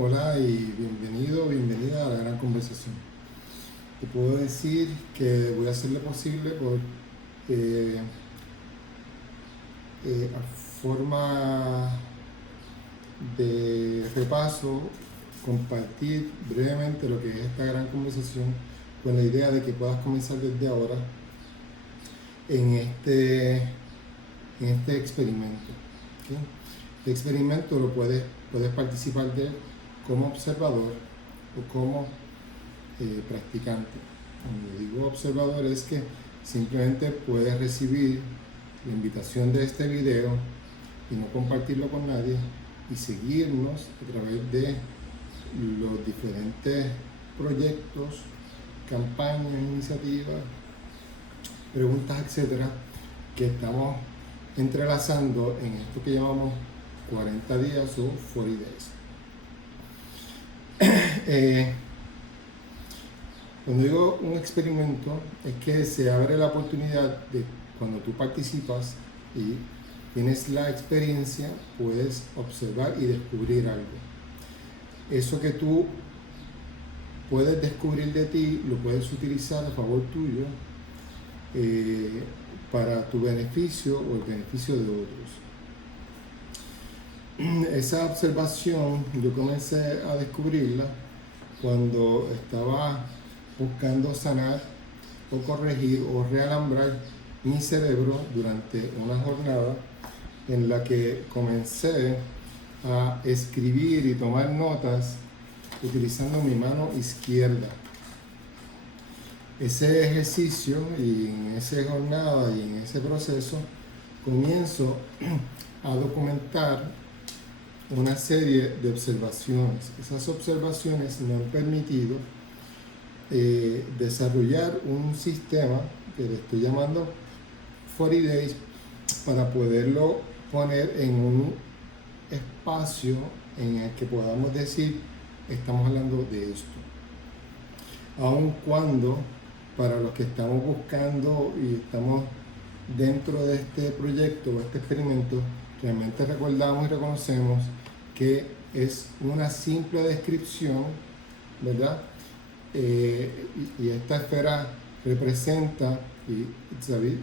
Hola y bienvenida a la gran conversación. Te puedo decir que voy a hacer lo posible por, eh, a forma de repaso, compartir brevemente lo que es esta gran conversación con la idea de que puedas comenzar desde ahora en este experimento. ¿Okay? Este experimento lo puedes participar de él como observador o como practicante. Cuando digo observador es que simplemente puedes recibir la invitación de este video y no compartirlo con nadie y seguirnos a través de los diferentes proyectos, campañas, iniciativas, preguntas, etcétera, que estamos entrelazando en esto que llamamos 40 días o 40 days. Cuando digo un experimento, es que se abre la oportunidad de cuando tú participas y tienes la experiencia, puedes observar y descubrir algo. Eso que tú puedes descubrir de ti, lo puedes utilizar a favor tuyo para tu beneficio o el beneficio de otros. Esa observación yo comencé a descubrirla cuando estaba buscando sanar o corregir o realambrar mi cerebro durante una jornada en la que comencé a escribir y tomar notas utilizando mi mano izquierda. Ese ejercicio y en esa jornada y en ese proceso comienzo a documentar una serie de observaciones. Esas observaciones me han permitido desarrollar un sistema que le estoy llamando 40 Days para poderlo poner en un espacio en el que podamos decir estamos hablando de esto, aun cuando para los que estamos buscando y estamos dentro de este proyecto o este experimento realmente recordamos y reconocemos que es una simple descripción, ¿verdad? Y esta esfera representa, y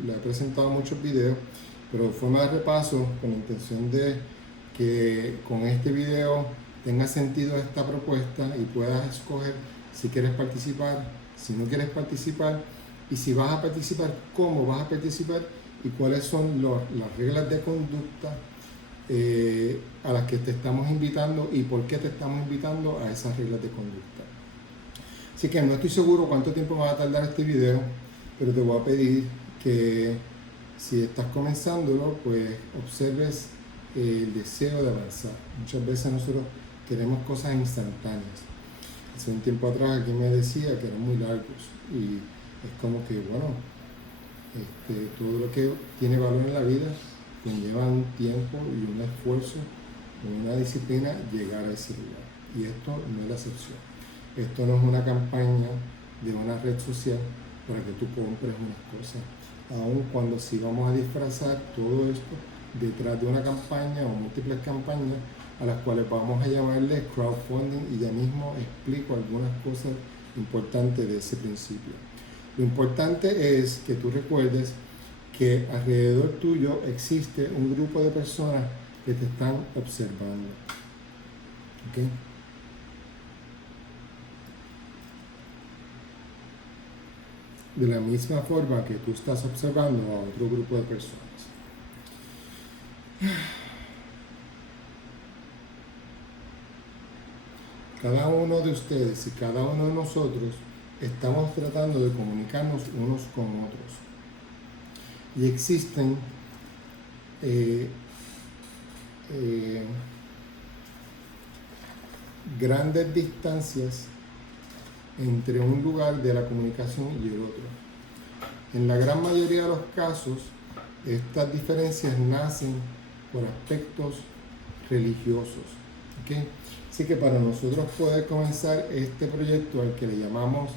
le he presentado muchos videos, pero de forma de repaso, con la intención de que con este video tenga sentido esta propuesta y puedas escoger si quieres participar, si no quieres participar, y si vas a participar, cómo vas a participar y cuáles son las reglas de conducta a las que te estamos invitando y por qué te estamos invitando a esas reglas de conducta. Así que no estoy seguro cuánto tiempo va a tardar este video, pero te voy a pedir que si estás comenzándolo, pues observes el deseo de avanzar. Muchas veces nosotros queremos cosas instantáneas. Hace un tiempo atrás alguien me decía que eran muy largos y es como que, bueno, todo lo que tiene valor en la vida conlleva un tiempo y un esfuerzo, una disciplina llegar a ese lugar. Y esto no es la excepción. Esto no es una campaña de una red social para que tú compres unas cosas, aun cuando sí vamos a disfrazar todo esto detrás de una campaña o múltiples campañas a las cuales vamos a llamarle crowdfunding, y ya mismo explico algunas cosas importantes de ese principio. Lo importante es que tú recuerdes que alrededor tuyo existe un grupo de personas que te están observando. ¿Okay? De la misma forma que tú estás observando a otro grupo de personas. Cada uno de ustedes y cada uno de nosotros estamos tratando de comunicarnos unos con otros. Y existen grandes distancias entre un lugar de la comunicación y el otro. En la gran mayoría de los casos, estas diferencias nacen por aspectos religiosos. ¿Okay? Así que para nosotros poder comenzar este proyecto al que le llamamos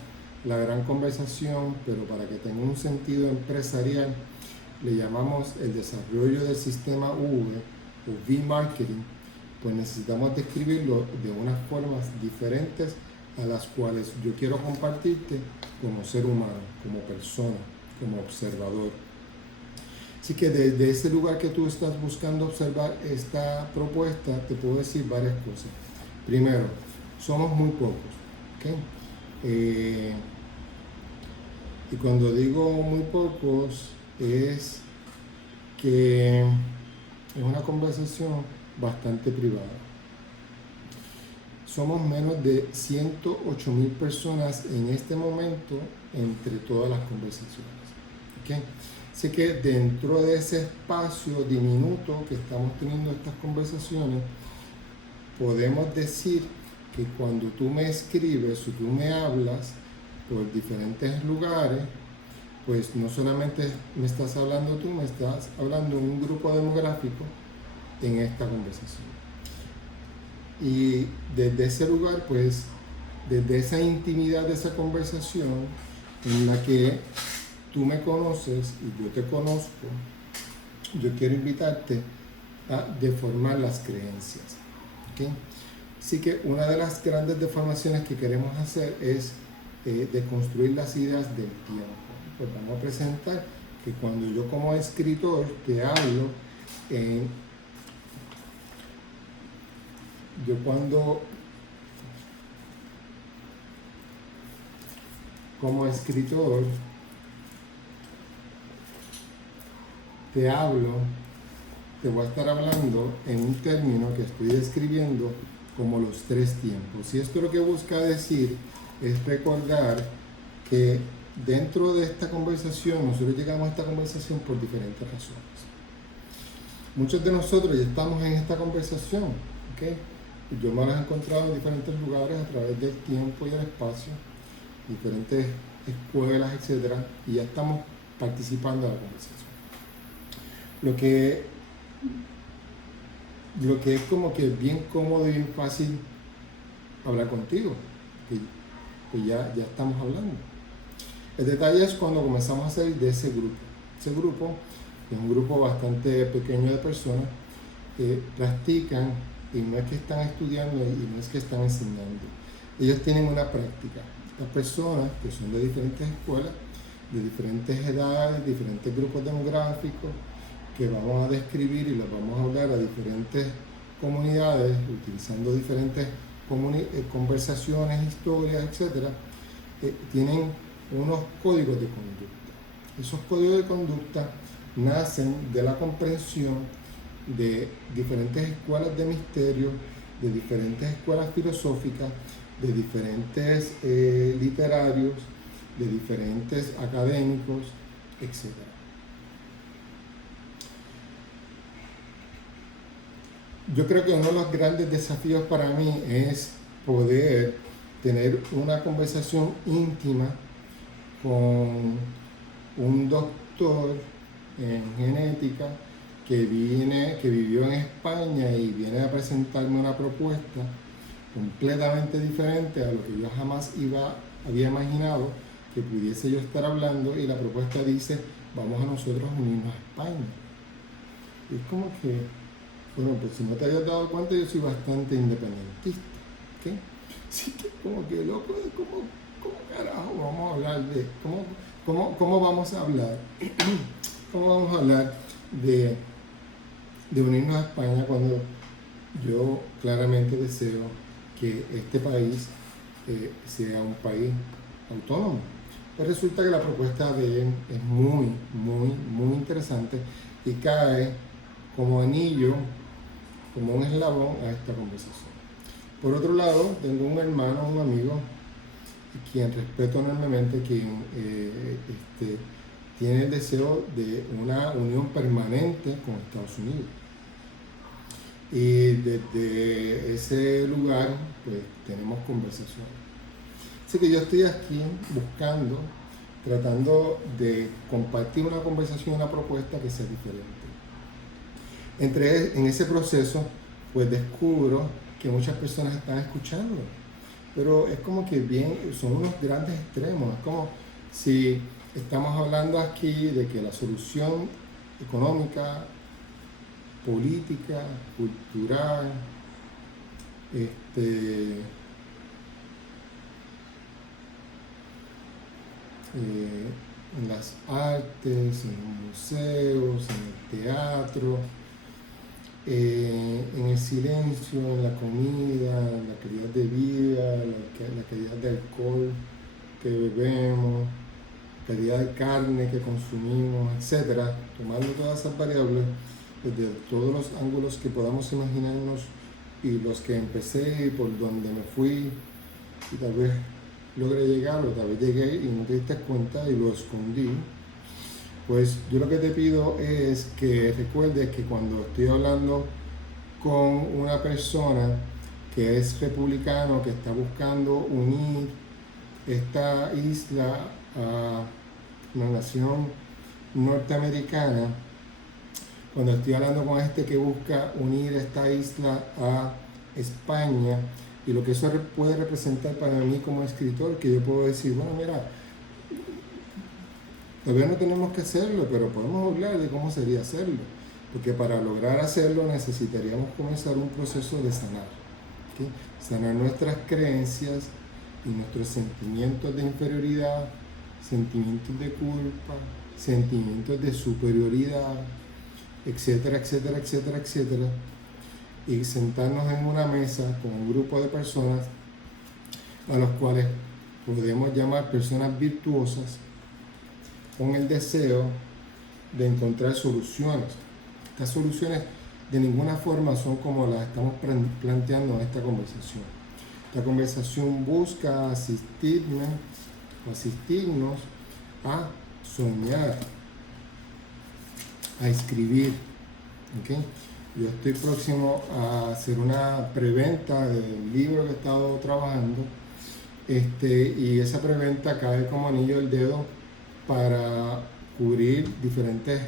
la gran conversación, pero para que tenga un sentido empresarial, le llamamos el desarrollo del sistema V o V-Marketing, pues necesitamos describirlo de unas formas diferentes a las cuales yo quiero compartirte como ser humano, como persona, como observador. Así que desde ese lugar que tú estás buscando observar esta propuesta, te puedo decir varias cosas. Primero, somos muy pocos, ¿ok? Y cuando digo muy pocos, es que es una conversación bastante privada. Somos menos de 108,000 personas en este momento entre todas las conversaciones, ¿ok? Así que dentro de ese espacio diminuto que estamos teniendo estas conversaciones, podemos decir que cuando tú me escribes o tú me hablas por diferentes lugares, pues no solamente me estás hablando tú, me estás hablando un grupo demográfico en esta conversación. Y desde ese lugar, pues, desde esa intimidad de esa conversación en la que tú me conoces y yo te conozco, yo quiero invitarte a deformar las creencias, ¿okay? Así que una de las grandes deformaciones que queremos hacer es deconstruir las ideas del tiempo. Pues vamos a presentar que cuando yo como escritor te hablo, yo cuando como escritor te hablo, te voy a estar hablando en un término que estoy describiendo como los 3 tiempos. Y esto lo que busca decir es recordar que dentro de esta conversación, nosotros llegamos a esta conversación por diferentes razones. Muchos de nosotros ya estamos en esta conversación, ¿ok? Yo me las he encontrado en diferentes lugares a través del tiempo y el espacio, diferentes escuelas, etcétera, y ya estamos participando de la conversación. Lo que es como que bien cómodo y bien fácil hablar contigo, que ya estamos hablando. El detalle es cuando comenzamos a salir de ese grupo. Ese grupo es un grupo bastante pequeño de personas que practican, y no es que están estudiando y no es que están enseñando. Ellos tienen una práctica. Estas personas que son de diferentes escuelas, de diferentes edades, diferentes grupos demográficos, que vamos a describir y los vamos a hablar a diferentes comunidades, utilizando diferentes conversaciones, historias, etc., tienen unos códigos de conducta. Esos códigos de conducta nacen de la comprensión de diferentes escuelas de misterio, de diferentes escuelas filosóficas, de diferentes literarios, de diferentes académicos, etc. Yo creo que uno de los grandes desafíos para mí es poder tener una conversación íntima con un doctor en genética que vivió en España y viene a presentarme una propuesta completamente diferente a lo que yo jamás había imaginado que pudiese yo estar hablando, y la propuesta dice: vamos a nosotros unirnos a España. Y es como que, bueno, pues si no te hayas dado cuenta, yo soy bastante independentista, ¿ok? Así que como que loco, ¿cómo carajo vamos a hablar de, cómo vamos a hablar, cómo vamos a hablar de unirnos a España cuando yo claramente deseo que este país sea un país autónomo? Pues resulta que la propuesta de él es muy, muy, muy interesante y cae como anillo, como un eslabón a esta conversación. Por otro lado, tengo un hermano, un amigo, quien respeto enormemente, quien tiene el deseo de una unión permanente con Estados Unidos. Y desde ese lugar, pues tenemos conversaciones. Así que yo estoy aquí buscando, tratando de compartir una conversación, una propuesta que sea diferente. En ese proceso, pues descubro que muchas personas están escuchando, pero es como que son unos grandes extremos. Es como si estamos hablando aquí de que la solución económica, política, cultural, este, en las artes, en los museos, en el teatro, en el silencio, en la comida, en la calidad de vida, la calidad de alcohol que bebemos, calidad de carne que consumimos, etcétera, tomando todas esas variables desde todos los ángulos que podamos imaginarnos y los que empecé y por donde me fui y tal vez logré llegar o tal vez llegué y no te diste cuenta y lo escondí. Pues yo lo que te pido es que recuerdes que cuando estoy hablando con una persona que es republicano, que está buscando unir esta isla a una nación norteamericana, cuando estoy hablando con este que busca unir esta isla a España y lo que eso puede representar para mí como escritor, que yo puedo decir, bueno, mira, todavía no tenemos que hacerlo, pero podemos hablar de cómo sería hacerlo, porque para lograr hacerlo necesitaríamos comenzar un proceso de sanar, ¿okay? Sanar nuestras creencias y nuestros sentimientos de inferioridad, sentimientos de culpa, sentimientos de superioridad, etcétera, etcétera, etcétera, etcétera, y sentarnos en una mesa con un grupo de personas a los cuales podemos llamar personas virtuosas, con el deseo de encontrar soluciones. Estas soluciones de ninguna forma son como las estamos planteando en esta conversación. Esta conversación busca asistirnos a soñar, a escribir. ¿Okay? Yo estoy próximo a hacer una preventa del libro que he estado trabajando, y esa preventa cae como anillo al dedo para cubrir diferentes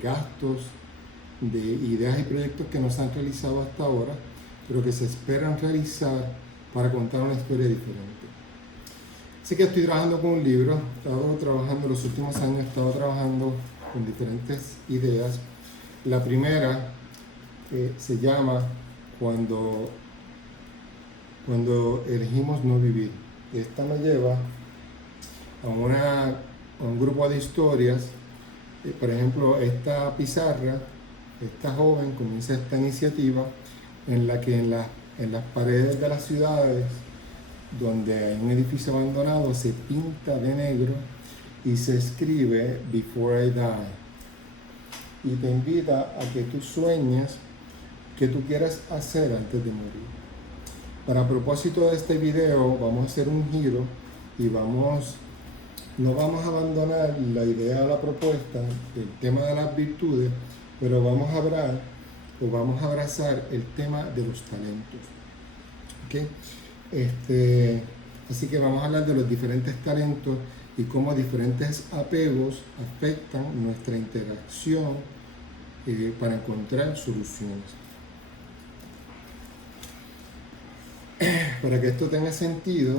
gastos de ideas y proyectos que no se han realizado hasta ahora, pero que se esperan realizar para contar una historia diferente. Así que estoy trabajando con un libro, he estado trabajando los últimos años, he estado trabajando con diferentes ideas. La primera se llama Cuando elegimos no vivir. Esta me lleva a un grupo de historias. Por ejemplo, esta pizarra, esta joven comienza esta iniciativa en la que en las paredes de las ciudades donde hay un edificio abandonado se pinta de negro y se escribe Before I Die, y te invita a que tú sueñes qué tú quieres hacer antes de morir. Para propósito de este video vamos a hacer un giro y no vamos a abandonar la idea o la propuesta del tema de las virtudes, pero vamos a abrazar el tema de los talentos. ¿Okay? Así que vamos a hablar de los diferentes talentos y cómo diferentes apegos afectan nuestra interacción para encontrar soluciones. Para que esto tenga sentido,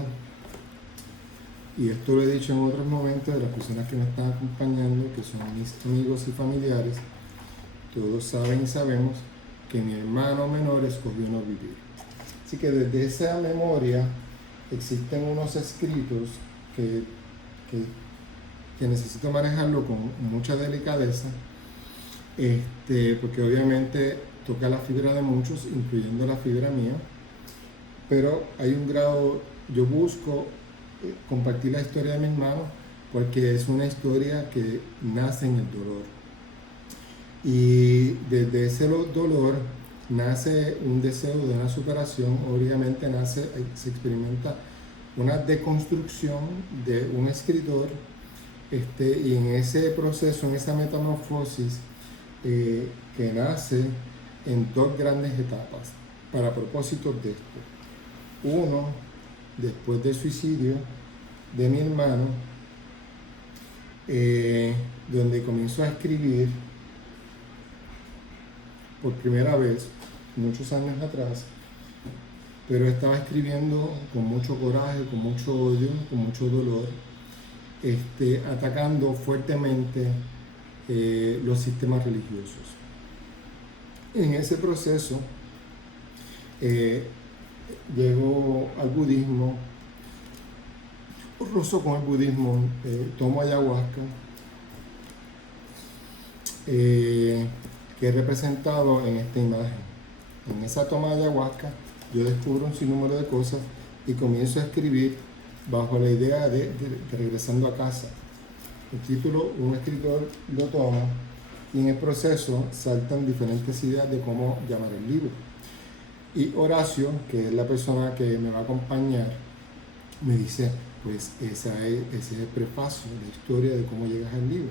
y esto lo he dicho en otros momentos de las personas que me están acompañando, que son mis amigos y familiares, todos saben y sabemos que mi hermano menor escogió no vivir. Así que desde esa memoria existen unos escritos que necesito manejarlo con mucha delicadeza, porque obviamente toca la fibra de muchos, incluyendo la fibra mía, pero hay un grado, yo busco compartir la historia de mi hermano porque es una historia que nace en el dolor, y desde ese dolor nace un deseo de una superación. Obviamente se experimenta una deconstrucción de un escritor, y en ese proceso, en esa metamorfosis que nace en dos grandes etapas para propósitos de esto. Uno, después del suicidio de mi hermano, donde comenzó a escribir por primera vez, muchos años atrás, pero estaba escribiendo con mucho coraje, con mucho odio, con mucho dolor, atacando fuertemente los sistemas religiosos. En ese proceso, Llego al budismo, rozo con el budismo, tomo ayahuasca, que es representado en esta imagen. En esa toma de ayahuasca yo descubro un sinnúmero de cosas y comienzo a escribir bajo la idea de regresando a casa. El título, un escritor lo toma y en el proceso saltan diferentes ideas de cómo llamar el libro. Y Horacio, que es la persona que me va a acompañar, me dice, pues ese es el prefacio, la historia de cómo llegas al libro.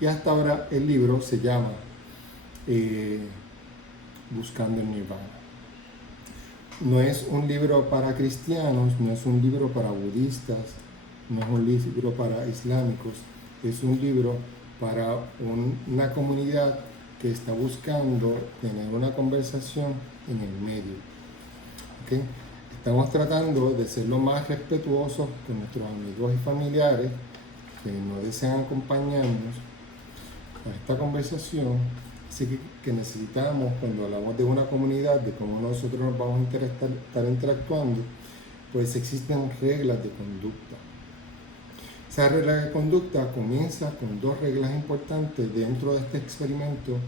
Y hasta ahora el libro se llama Buscando el Nirvana. No es un libro para cristianos, no es un libro para budistas, no es un libro para islámicos, es un libro para una comunidad que está buscando tener una conversación en el medio. ¿Okay? Estamos tratando de ser lo más respetuosos con nuestros amigos y familiares que no desean acompañarnos a esta conversación. Así que necesitamos, cuando hablamos de una comunidad, de cómo nosotros nos vamos a estar interactuando, pues existen reglas de conducta. Esa regla de conducta comienza con dos reglas importantes dentro de este experimento.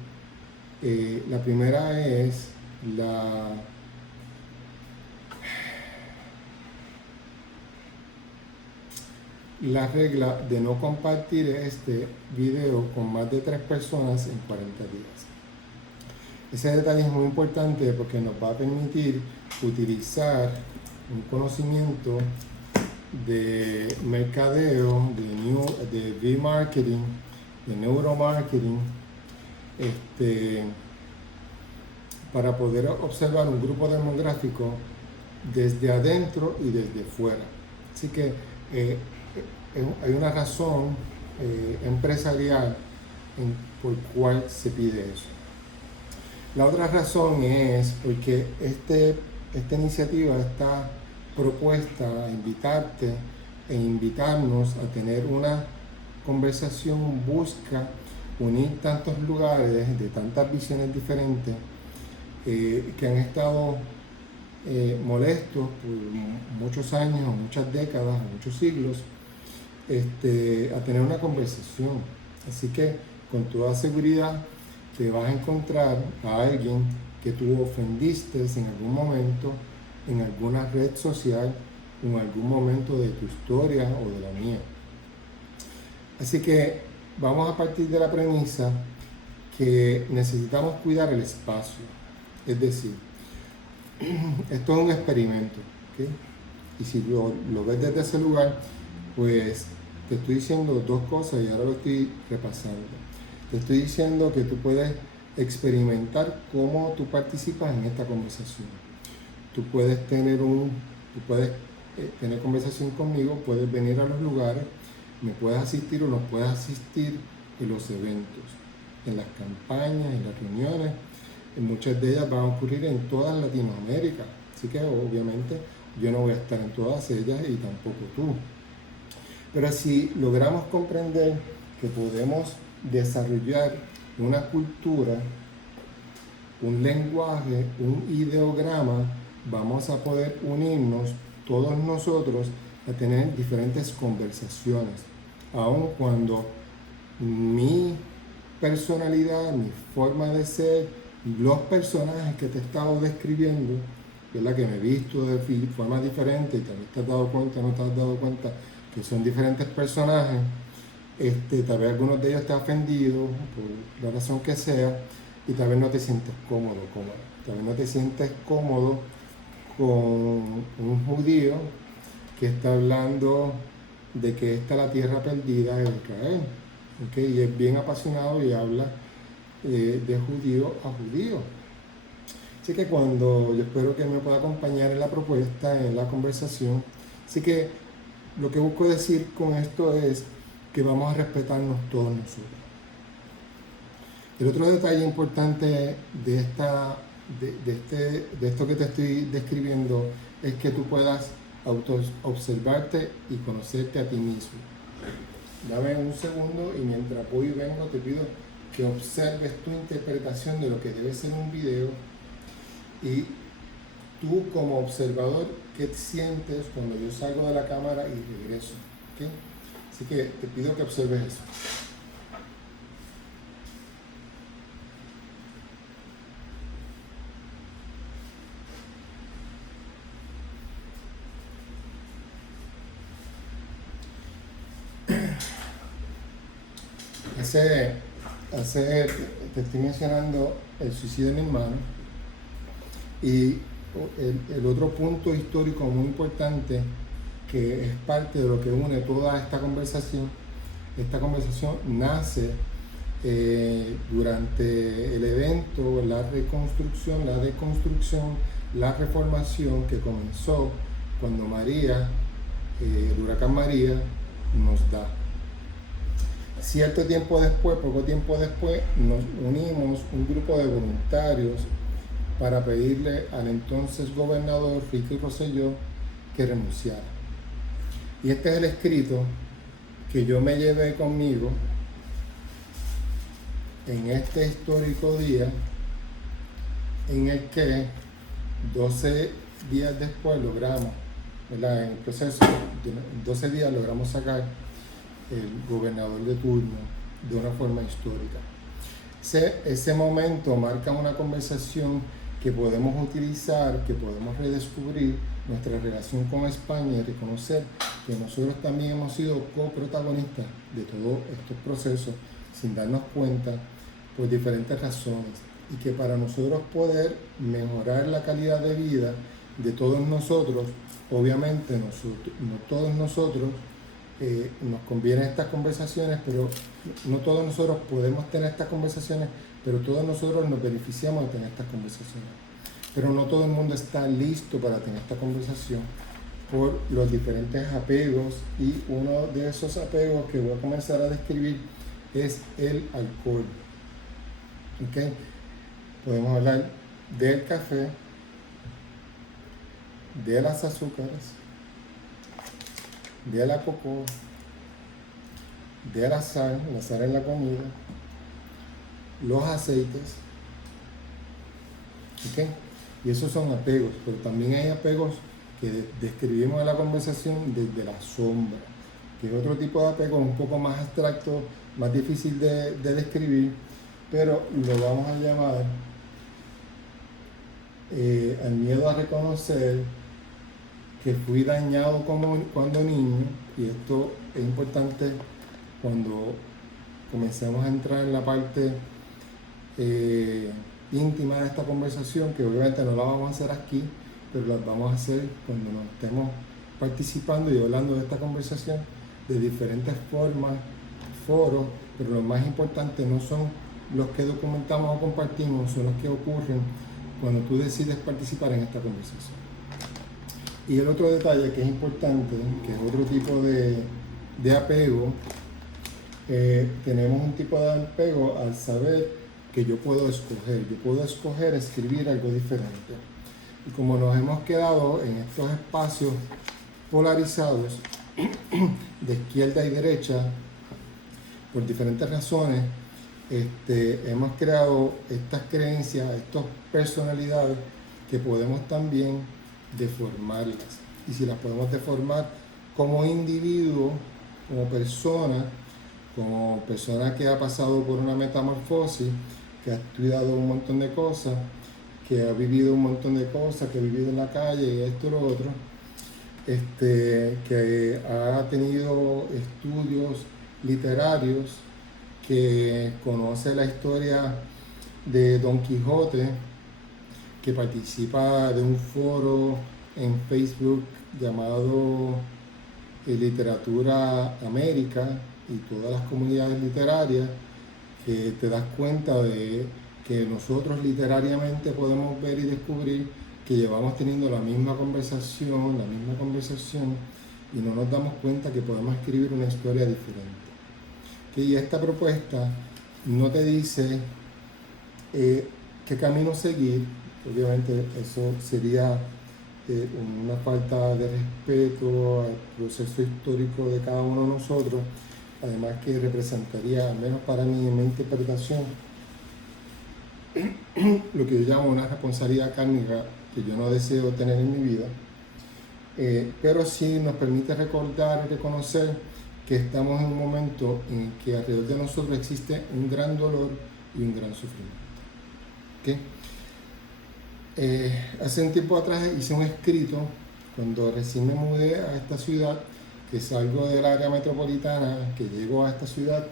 La primera es la regla de no compartir este video con más de 3 personas en 40 días. Ese detalle es muy importante porque nos va a permitir utilizar un conocimiento de mercadeo, de V-marketing, de neuromarketing, para poder observar un grupo demográfico desde adentro y desde fuera. Así que hay una razón empresarial por cual se pide eso. La otra razón es porque esta iniciativa está propuesta a invitarte e invitarnos a tener una conversación, busca unir tantos lugares de tantas visiones diferentes que han estado molestos por muchos años, o muchas décadas, o muchos siglos, a tener una conversación. Así que con toda seguridad te vas a encontrar a alguien que tú ofendiste en algún momento, en alguna red social, o en algún momento de tu historia o de la mía. Así que vamos a partir de la premisa que necesitamos cuidar el espacio. Es decir, esto es un experimento, ¿okay? Y si lo ves desde ese lugar, pues te estoy diciendo dos cosas y ahora lo estoy repasando. Te estoy diciendo que tú puedes experimentar cómo tú participas en esta conversación. Tú puedes tener conversación conmigo, puedes venir a los lugares, me puedes asistir o nos puedes asistir en los eventos, en las campañas, en las reuniones. Muchas de ellas van a ocurrir en toda Latinoamérica, así que obviamente yo no voy a estar en todas ellas y tampoco tú. Pero si logramos comprender que podemos desarrollar una cultura, un lenguaje, un ideograma, vamos a poder unirnos todos nosotros a tener diferentes conversaciones, aun cuando mi personalidad, mi forma de ser, los personajes que te he estado describiendo, ¿verdad? Que me he visto de forma diferente y también te has dado cuenta, no te has dado cuenta que son diferentes personajes, tal vez algunos de ellos te han ofendido por la razón que sea y tal vez no te sientes cómodo, tal vez no te sientes cómodo con un judío que está hablando de que esta es la tierra perdida de Israel, ¿okay? Y es bien apasionado y habla de judío a judío. Así que yo espero que me pueda acompañar en la propuesta, en la conversación. Así que lo que busco decir con esto es que vamos a respetarnos todos nosotros. El otro detalle importante de esto que te estoy describiendo es que tú puedas observarte y conocerte a ti mismo. Dame un segundo y mientras voy y vengo te pido que observes tu interpretación de lo que debe ser un video y tú como observador, ¿qué sientes cuando yo salgo de la cámara y regreso? ¿Okay? Así que te pido que observes eso. Te estoy mencionando el suicidio de mi hermano, y el otro punto histórico muy importante que es parte de lo que une toda esta conversación nace durante el evento, la reconstrucción, la deconstrucción, la reformación que comenzó cuando María, el huracán María, nos da. Cierto tiempo después, poco tiempo después, nos unimos un grupo de voluntarios para pedirle al entonces gobernador Ricky Rosselló que renunciara. Y este es el escrito que yo me llevé conmigo en este histórico día en el que 12 días después logramos, ¿verdad? En el proceso de 12 días logramos sacar el gobernador de turno de una forma histórica. Ese momento marca una conversación que podemos utilizar, que podemos redescubrir nuestra relación con España y reconocer que nosotros también hemos sido coprotagonistas de todos estos procesos sin darnos cuenta por diferentes razones, y que para nosotros poder mejorar la calidad de vida de todos nosotros, obviamente no todos nosotros nos convienen estas conversaciones, pero no todos nosotros podemos tener estas conversaciones, pero todos nosotros nos beneficiamos de tener estas conversaciones. Pero no todo el mundo está listo para tener esta conversación por los diferentes apegos, y uno de esos apegos que voy a comenzar a describir es el alcohol. ¿Okay? Podemos hablar del café, de las azúcares, de la cocoa, de la sal en la comida, los aceites, ¿okay? Y esos son apegos, pero también hay apegos que describimos en la conversación desde la sombra, que es otro tipo de apego un poco más abstracto, más difícil de describir, pero lo vamos a llamar el miedo a reconocer que fui dañado cuando niño. Y esto es importante cuando comencemos a entrar en la parte íntima de esta conversación, que obviamente no la vamos a hacer aquí, pero la vamos a hacer cuando nos estemos participando y hablando de esta conversación de diferentes formas, foros, pero lo más importante no son los que documentamos o compartimos, son los que ocurren cuando tú decides participar en esta conversación. Y el otro detalle que es importante, que es otro tipo de apego, tenemos un tipo de apego al saber que yo puedo escoger escribir algo diferente. Y como nos hemos quedado en estos espacios polarizados de izquierda y derecha, por diferentes razones, hemos creado estas creencias, estas personalidades que podemos también deformarlas. Y si las podemos deformar como individuo, como persona que ha pasado por una metamorfosis, que ha estudiado un montón de cosas, que ha vivido un montón de cosas, que ha vivido en la calle y esto y lo otro, que ha tenido estudios literarios, que conoce la historia de Don Quijote, que participa de un foro en Facebook llamado Literatura América, y todas las comunidades literarias, que te das cuenta de que nosotros literariamente podemos ver y descubrir que llevamos teniendo la misma conversación, y no nos damos cuenta que podemos escribir una historia diferente. Y esta propuesta no te dice qué camino seguir. Obviamente eso sería una falta de respeto al proceso histórico de cada uno de nosotros, además que representaría, al menos para mí en mi interpretación, lo que yo llamo una responsabilidad kármica que yo no deseo tener en mi vida, pero sí nos permite recordar y reconocer que estamos en un momento en que alrededor de nosotros existe un gran dolor y un gran sufrimiento. ¿Okay? Hace un tiempo atrás hice un escrito cuando recién me mudé a esta ciudad, que salgo del área metropolitana, que llego a esta ciudad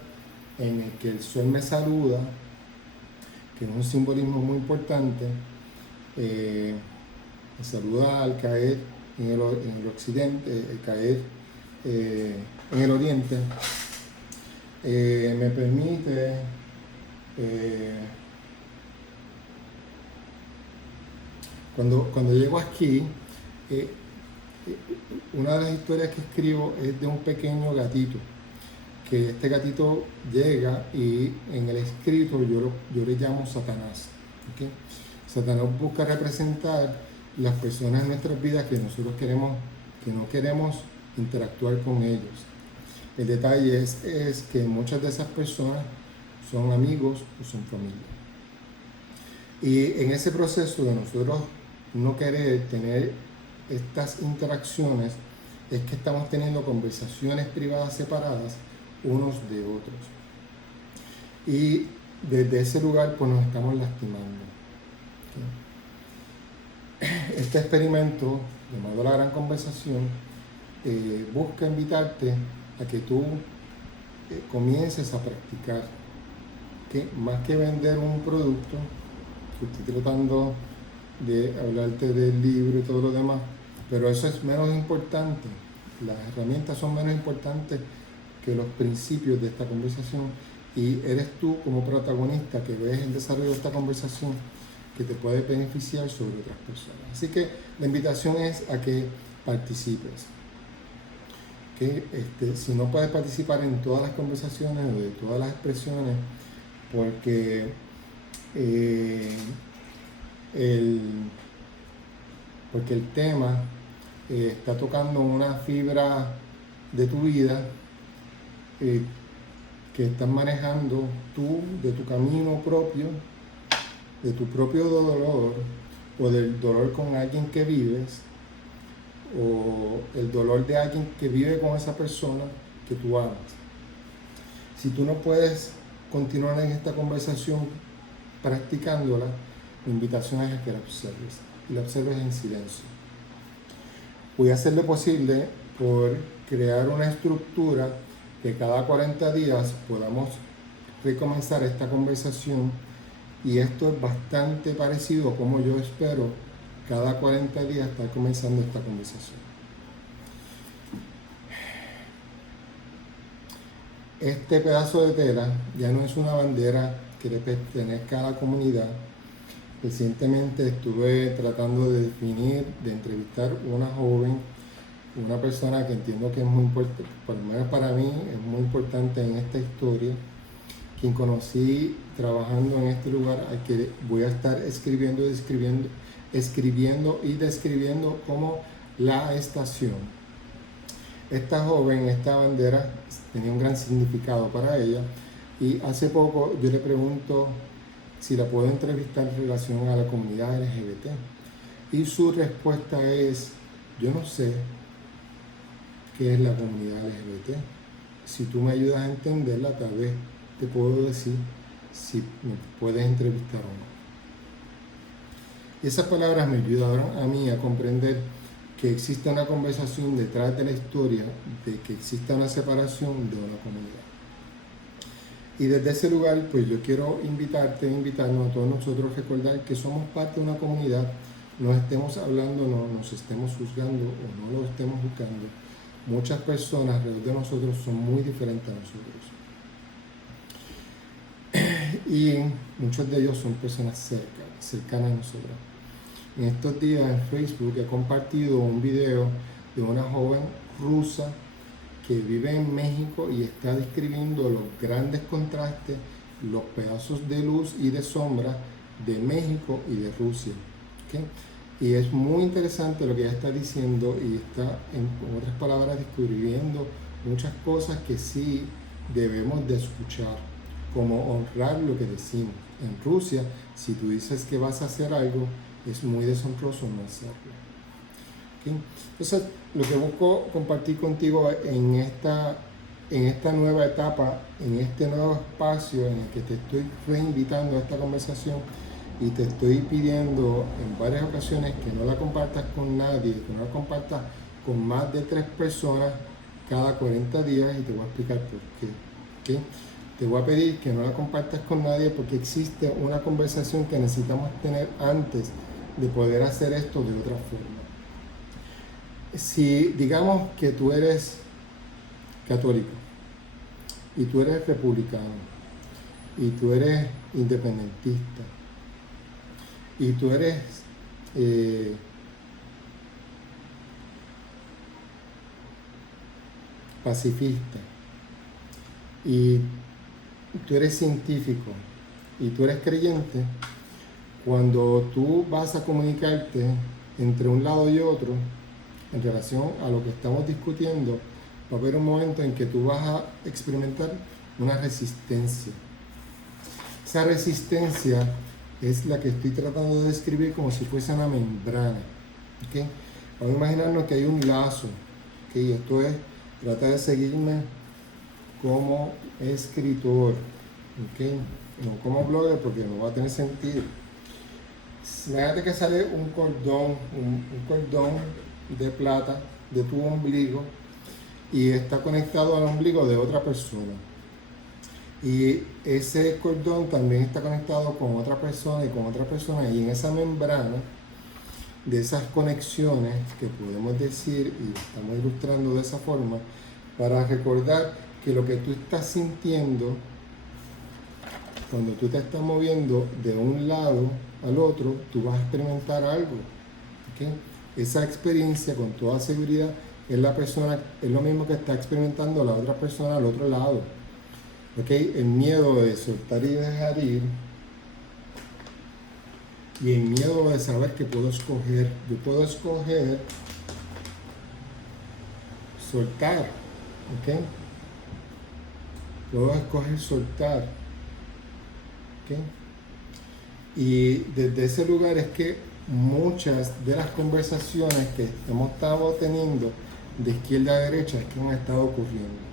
en el que el sol me saluda, que es un simbolismo muy importante. Me saluda al caer en el occidente, el caer en el oriente. Me permite cuando llego aquí, una de las historias que escribo es de un pequeño gatito, que este gatito llega y en el escrito yo le llamo Satanás. ¿Okay? Satanás busca representar las personas en nuestras vidas que nosotros no queremos interactuar con ellos. El detalle es que muchas de esas personas son amigos o son familia. Y en ese proceso de nosotros no querer tener estas interacciones, es que estamos teniendo conversaciones privadas separadas unos de otros. Y desde ese lugar pues nos estamos lastimando. ¿Okay? Este experimento, llamado La Gran Conversación, busca invitarte a que tú comiences a practicar. ¿Okay? Más que vender un producto, que estoy tratando de hablarte del libro y todo lo demás, pero eso es menos importante. Las herramientas son menos importantes que los principios de esta conversación, y eres tú como protagonista que ves el desarrollo de esta conversación que te puede beneficiar sobre otras personas. Así que la invitación es a que participes. ¿Okay? Si no puedes participar en todas las conversaciones o de todas las expresiones, porque el tema está tocando una fibra de tu vida que estás manejando tú, de tu camino propio, de tu propio dolor, o del dolor con alguien que vives, o el dolor de alguien que vive con esa persona que tú amas. Si tú no puedes continuar en esta conversación practicándola, la invitación es a que la observes, y la observes en silencio. Voy a hacer lo posible por crear una estructura que cada 40 días podamos recomenzar esta conversación, y esto es bastante parecido a como yo espero cada 40 días estar comenzando esta conversación. Este pedazo de tela ya no es una bandera que le pertenezca a la comunidad. Recientemente estuve tratando de definir, de entrevistar a una joven, una persona que entiendo que es muy importante, por lo menos para mí, es muy importante en esta historia, quien conocí trabajando en este lugar, al que voy a estar escribiendo y describiendo como la estación. Esta joven, esta bandera, tenía un gran significado para ella, y hace poco yo le pregunto si la puedo entrevistar en relación a la comunidad LGBT. Y su respuesta es: yo no sé qué es la comunidad LGBT. Si tú me ayudas a entenderla, tal vez te puedo decir si me puedes entrevistar o no. Y esas palabras me ayudaron a mí a comprender que existe una conversación detrás de la historia, de que exista una separación de una comunidad. Y desde ese lugar, pues yo quiero invitarnos a todos nosotros a recordar que somos parte de una comunidad, no estemos hablando, no nos estemos juzgando o no lo estemos buscando. Muchas personas alrededor de nosotros son muy diferentes a nosotros. Y muchos de ellos son personas cercanas a nosotros. En estos días en Facebook he compartido un video de una joven rusa que vive en México y está describiendo los grandes contrastes, los pedazos de luz y de sombra de México y de Rusia. ¿Okay? Y es muy interesante lo que ella está diciendo, y está, en otras palabras, descubriendo muchas cosas que sí debemos de escuchar, como honrar lo que decimos. en Rusia, si tú dices que vas a hacer algo, es muy deshonroso no hacerlo. ¿Okay? Entonces, lo que busco compartir contigo en esta nueva etapa, en este nuevo espacio en el que te estoy reinvitando a esta conversación y te estoy pidiendo en varias ocasiones que no la compartas con nadie, que no la compartas con más de 3 personas cada 40 días, y te voy a explicar por qué. ¿Okay? Te voy a pedir que no la compartas con nadie porque existe una conversación que necesitamos tener antes de poder hacer esto de otra forma. Si digamos que tú eres católico y tú eres republicano y tú eres independentista y tú eres pacifista y tú eres científico y tú eres creyente, cuando tú vas a comunicarte entre un lado y otro en relación a lo que estamos discutiendo, va a haber un momento en que tú vas a experimentar una resistencia. Esa resistencia es la que estoy tratando de describir como si fuese una membrana. ¿Okay? Vamos a imaginarnos que hay un lazo. ¿Okay? Esto es, trata de seguirme como escritor, ¿okay? No como blogger, porque no va a tener sentido. Imagínate que sale un cordón de plata de tu ombligo y está conectado al ombligo de otra persona. Y ese cordón también está conectado con otra persona y con otra persona, y en esa membrana de esas conexiones que podemos decir, y estamos ilustrando de esa forma, para recordar que lo que tú estás sintiendo cuando tú te estás moviendo de un lado al otro, tú vas a experimentar algo. ¿Okay? Esa experiencia, con toda seguridad, es lo mismo que está experimentando la otra persona al otro lado. ¿Okay? El miedo de soltar y dejar ir, y el miedo de saber que puedo escoger. Yo puedo escoger soltar. ¿Okay? Puedo escoger soltar. ¿Okay? Y desde ese lugar es que muchas de las conversaciones que hemos estado teniendo de izquierda a derecha es que han estado ocurriendo.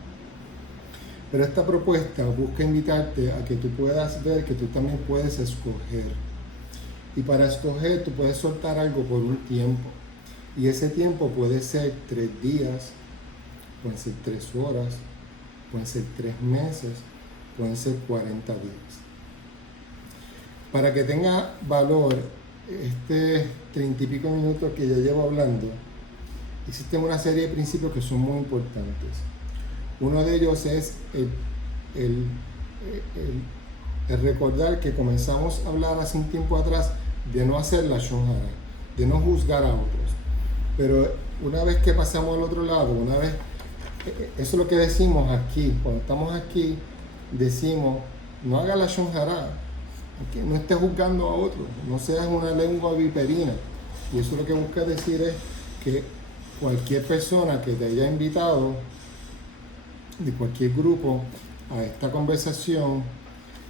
Pero esta propuesta busca invitarte a que tú puedas ver que tú también puedes escoger. Y para escoger tú puedes soltar algo por un tiempo. Y ese tiempo puede ser 3 días, pueden ser 3 horas, pueden ser 3 meses, pueden ser 40 días. Para que tenga valor este 30 y pico minutos que ya llevo hablando, existen una serie de principios que son muy importantes. Uno de ellos es el recordar que comenzamos a hablar hace un tiempo atrás de no hacer la Lashon Hara, de no juzgar a otros. Pero una vez que pasamos al otro lado, eso es lo que decimos aquí. Cuando estamos aquí, decimos, no haga la Lashon Hara, ¿okay? No estés juzgando a otros, no seas una lengua viperina. Y eso lo que busca decir es que cualquier persona que te haya invitado de cualquier grupo a esta conversación,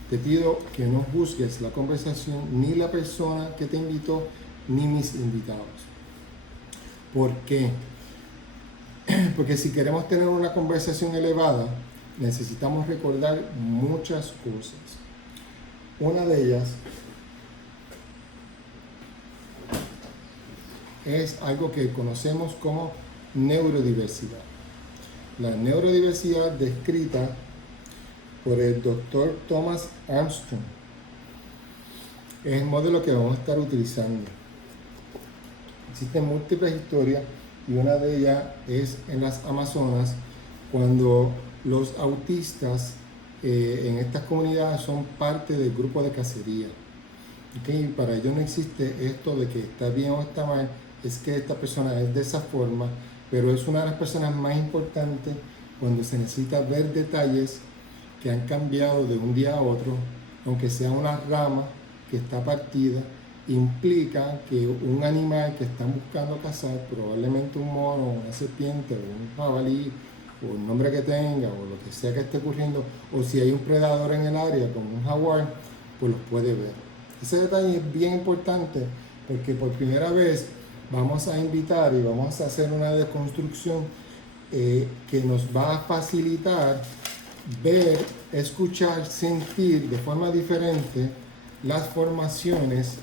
te pido que no juzgues la conversación, ni la persona que te invitó, ni mis invitados. ¿Por qué? Porque si queremos tener una conversación elevada, necesitamos recordar muchas cosas. Una de ellas es algo que conocemos como neurodiversidad. La neurodiversidad descrita por el doctor Thomas Armstrong es el modelo que vamos a estar utilizando. Existen múltiples historias y una de ellas es en las Amazonas, cuando los autistas en estas comunidades son parte del grupo de cacería. ¿Okay? Para ellos no existe esto de que está bien o está mal, es que esta persona es de esa forma, pero es una de las personas más importantes cuando se necesita ver detalles que han cambiado de un día a otro, aunque sea una rama que está partida, implica que un animal que están buscando cazar, probablemente un mono, una serpiente, o un jabalí, o el nombre que tenga, o lo que sea que esté ocurriendo, o si hay un predador en el área, como un jaguar, pues los puede ver. Ese detalle es bien importante porque por primera vez vamos a invitar y vamos a hacer una deconstrucción que nos va a facilitar ver, escuchar, sentir de forma diferente las formaciones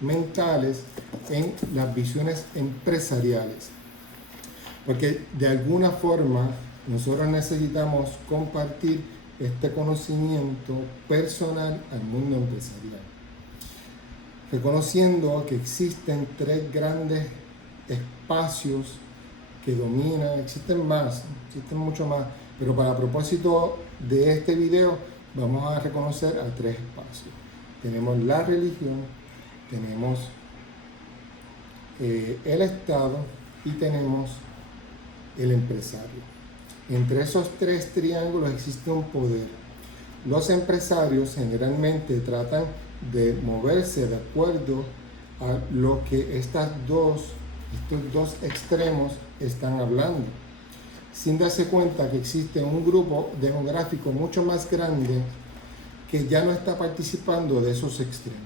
mentales en las visiones empresariales. Porque de alguna forma nosotros necesitamos compartir este conocimiento personal al mundo empresarial, reconociendo que existen tres grandes espacios que dominan, existen mucho más, pero para propósito de este video vamos a reconocer a tres espacios. Tenemos la religión, tenemos el Estado y tenemos el empresario. Entre esos tres triángulos existe un poder. Los empresarios generalmente tratan de moverse de acuerdo a lo que estos dos extremos están hablando, sin darse cuenta que existe un grupo demográfico mucho más grande que ya no está participando de esos extremos.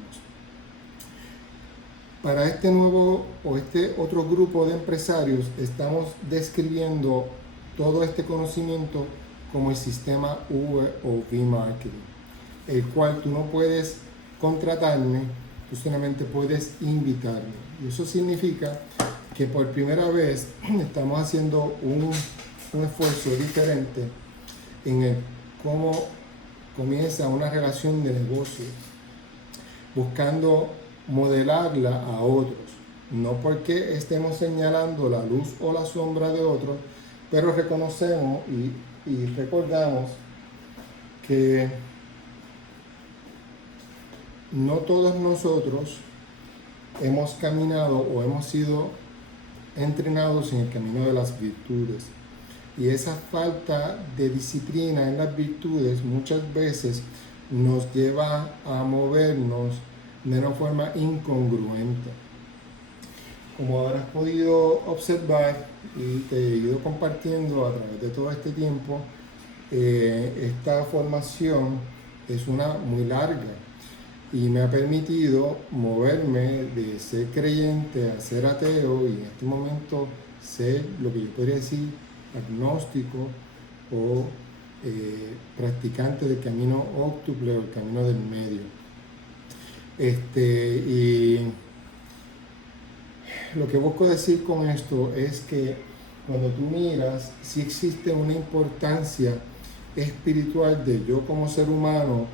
Para este nuevo o este otro grupo de empresarios estamos describiendo todo este conocimiento como el sistema V o V-Marketing, el cual tú no puedes contratarme, tú solamente puedes invitarme. Y eso significa que por primera vez estamos haciendo un esfuerzo diferente en el cómo comienza una relación de negocio, buscando modelarla a otros, no porque estemos señalando la luz o la sombra de otros, pero reconocemos y recordamos que no todos nosotros hemos caminado o hemos sido entrenados en el camino de las virtudes. Y esa falta de disciplina en las virtudes muchas veces nos lleva a movernos de una forma incongruente. Como habrás podido observar y te he ido compartiendo a través de todo este tiempo, esta formación es una muy larga y me ha permitido moverme de ser creyente a ser ateo, y en este momento ser lo que yo podría decir agnóstico o practicante del camino óctuple o el camino del medio. Y lo que busco decir con esto es que cuando tú miras, sí existe una importancia espiritual de yo como ser humano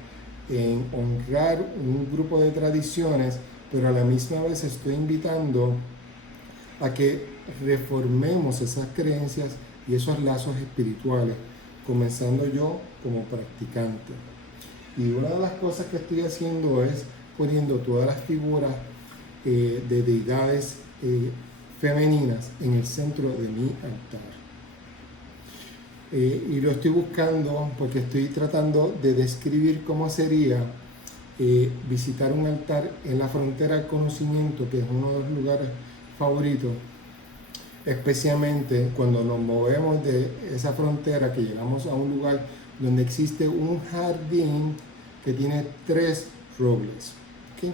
en honrar un grupo de tradiciones, pero a la misma vez estoy invitando a que reformemos esas creencias y esos lazos espirituales, comenzando yo como practicante. Y una de las cosas que estoy haciendo es poniendo todas las figuras de deidades femeninas en el centro de mi altar. Y lo estoy buscando porque estoy tratando de describir cómo sería visitar un altar en la frontera del conocimiento, que es uno de los lugares favoritos, especialmente cuando nos movemos de esa frontera, que llegamos a un lugar donde existe un jardín que tiene 3 robles. ¿Okay?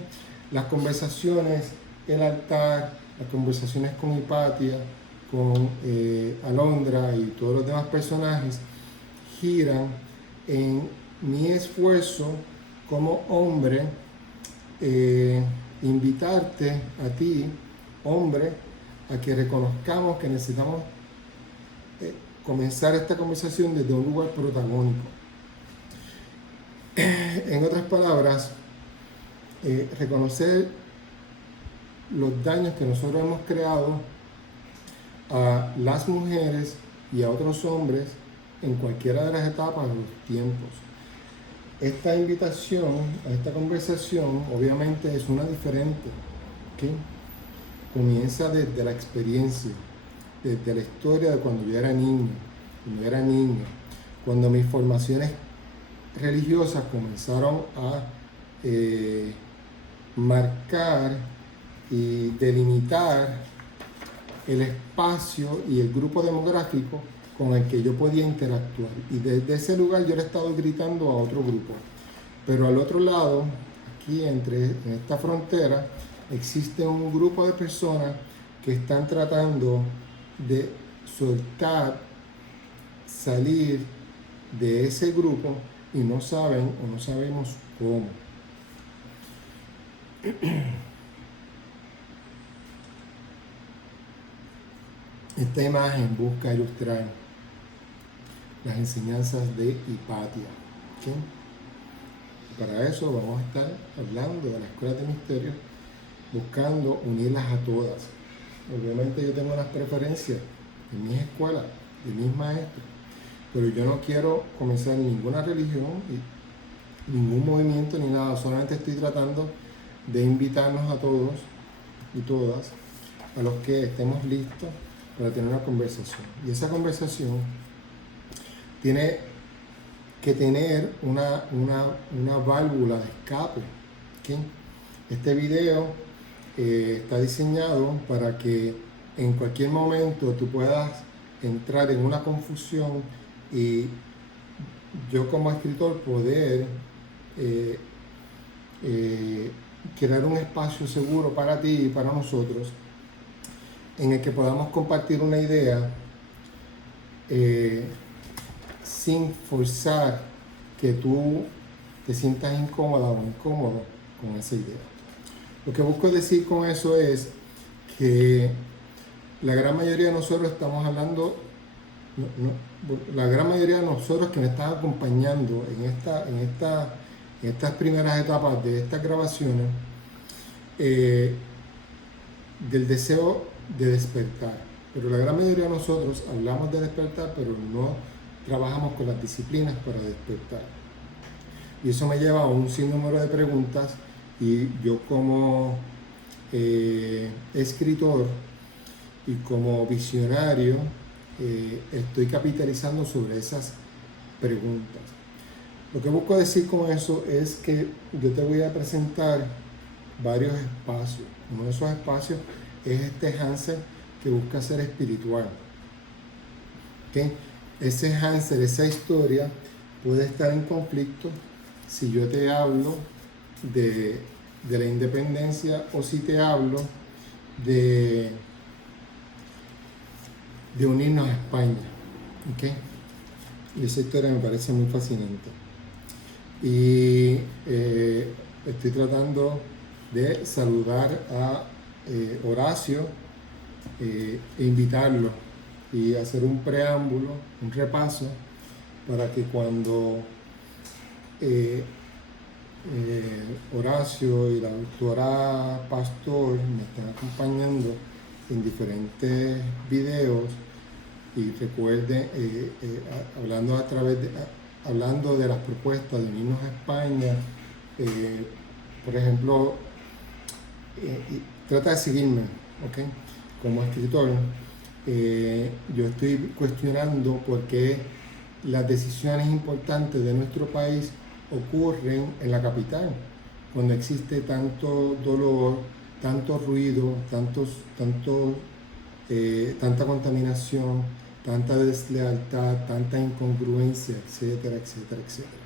Las conversaciones, el altar, las conversaciones con Hipatia, con Alondra y todos los demás personajes giran en mi esfuerzo como hombre, invitarte a ti, hombre, a que reconozcamos que necesitamos comenzar esta conversación desde un lugar protagónico. En otras palabras, reconocer los daños que nosotros hemos creado a las mujeres y a otros hombres en cualquiera de las etapas de los tiempos. Esta invitación a esta conversación obviamente es una diferente, ¿okay? Comienza desde la experiencia, desde la historia de cuando yo era niño, cuando mis formaciones religiosas comenzaron a marcar y delimitar el espacio y el grupo demográfico con el que yo podía interactuar. Y desde ese lugar yo le he estado gritando a otro grupo. Pero al otro lado aquí en esta frontera existe un grupo de personas que están tratando de soltar, salir de ese grupo y no saben o no sabemos cómo. Esta imagen busca ilustrar las enseñanzas de Hipatia. ¿Okay? Para eso vamos a estar hablando de las escuelas de misterio, buscando unirlas a todas. Obviamente yo tengo unas preferencias en mis escuelas, de mis maestros, pero yo no quiero comenzar ninguna religión, ningún movimiento ni nada, solamente estoy tratando de invitarnos a todos y todas, a los que estemos listos para tener una conversación. Y esa conversación tiene que tener una válvula de escape. ¿Okay? Este video está diseñado para que en cualquier momento tú puedas entrar en una confusión y yo como escritor poder crear un espacio seguro para ti y para nosotros en el que podamos compartir una idea sin forzar que tú te sientas incómoda o incómodo con esa idea. Lo que busco decir con eso es que la gran mayoría de nosotros estamos hablando, la gran mayoría de nosotros que me están acompañando en estas primeras etapas de estas grabaciones, del deseo de despertar. Pero la gran mayoría de nosotros hablamos de despertar, pero no trabajamos con las disciplinas para despertar. Y eso me lleva a un sinnúmero de preguntas y yo como escritor y como visionario estoy capitalizando sobre esas preguntas. Lo que busco decir con eso es que yo te voy a presentar varios espacios. Uno de esos espacios es este Hansel que busca ser espiritual. ¿Okay? Ese Hansel, esa historia puede estar en conflicto si yo te hablo de la independencia o si te hablo de unirnos a España. ¿Okay? Y esa historia me parece muy fascinante. Y estoy tratando de saludar a Horacio e invitarlo y hacer un preámbulo, un repaso, para que cuando Horacio y la doctora Pastor me estén acompañando en diferentes videos y recuerden, hablando de las propuestas de unirnos a España, por ejemplo, trata de seguirme, ¿okay? Como escritor, yo estoy cuestionando por qué las decisiones importantes de nuestro país ocurren en la capital, cuando existe tanto dolor, tanto ruido, tanta contaminación, tanta deslealtad, tanta incongruencia, etcétera, etcétera, etcétera.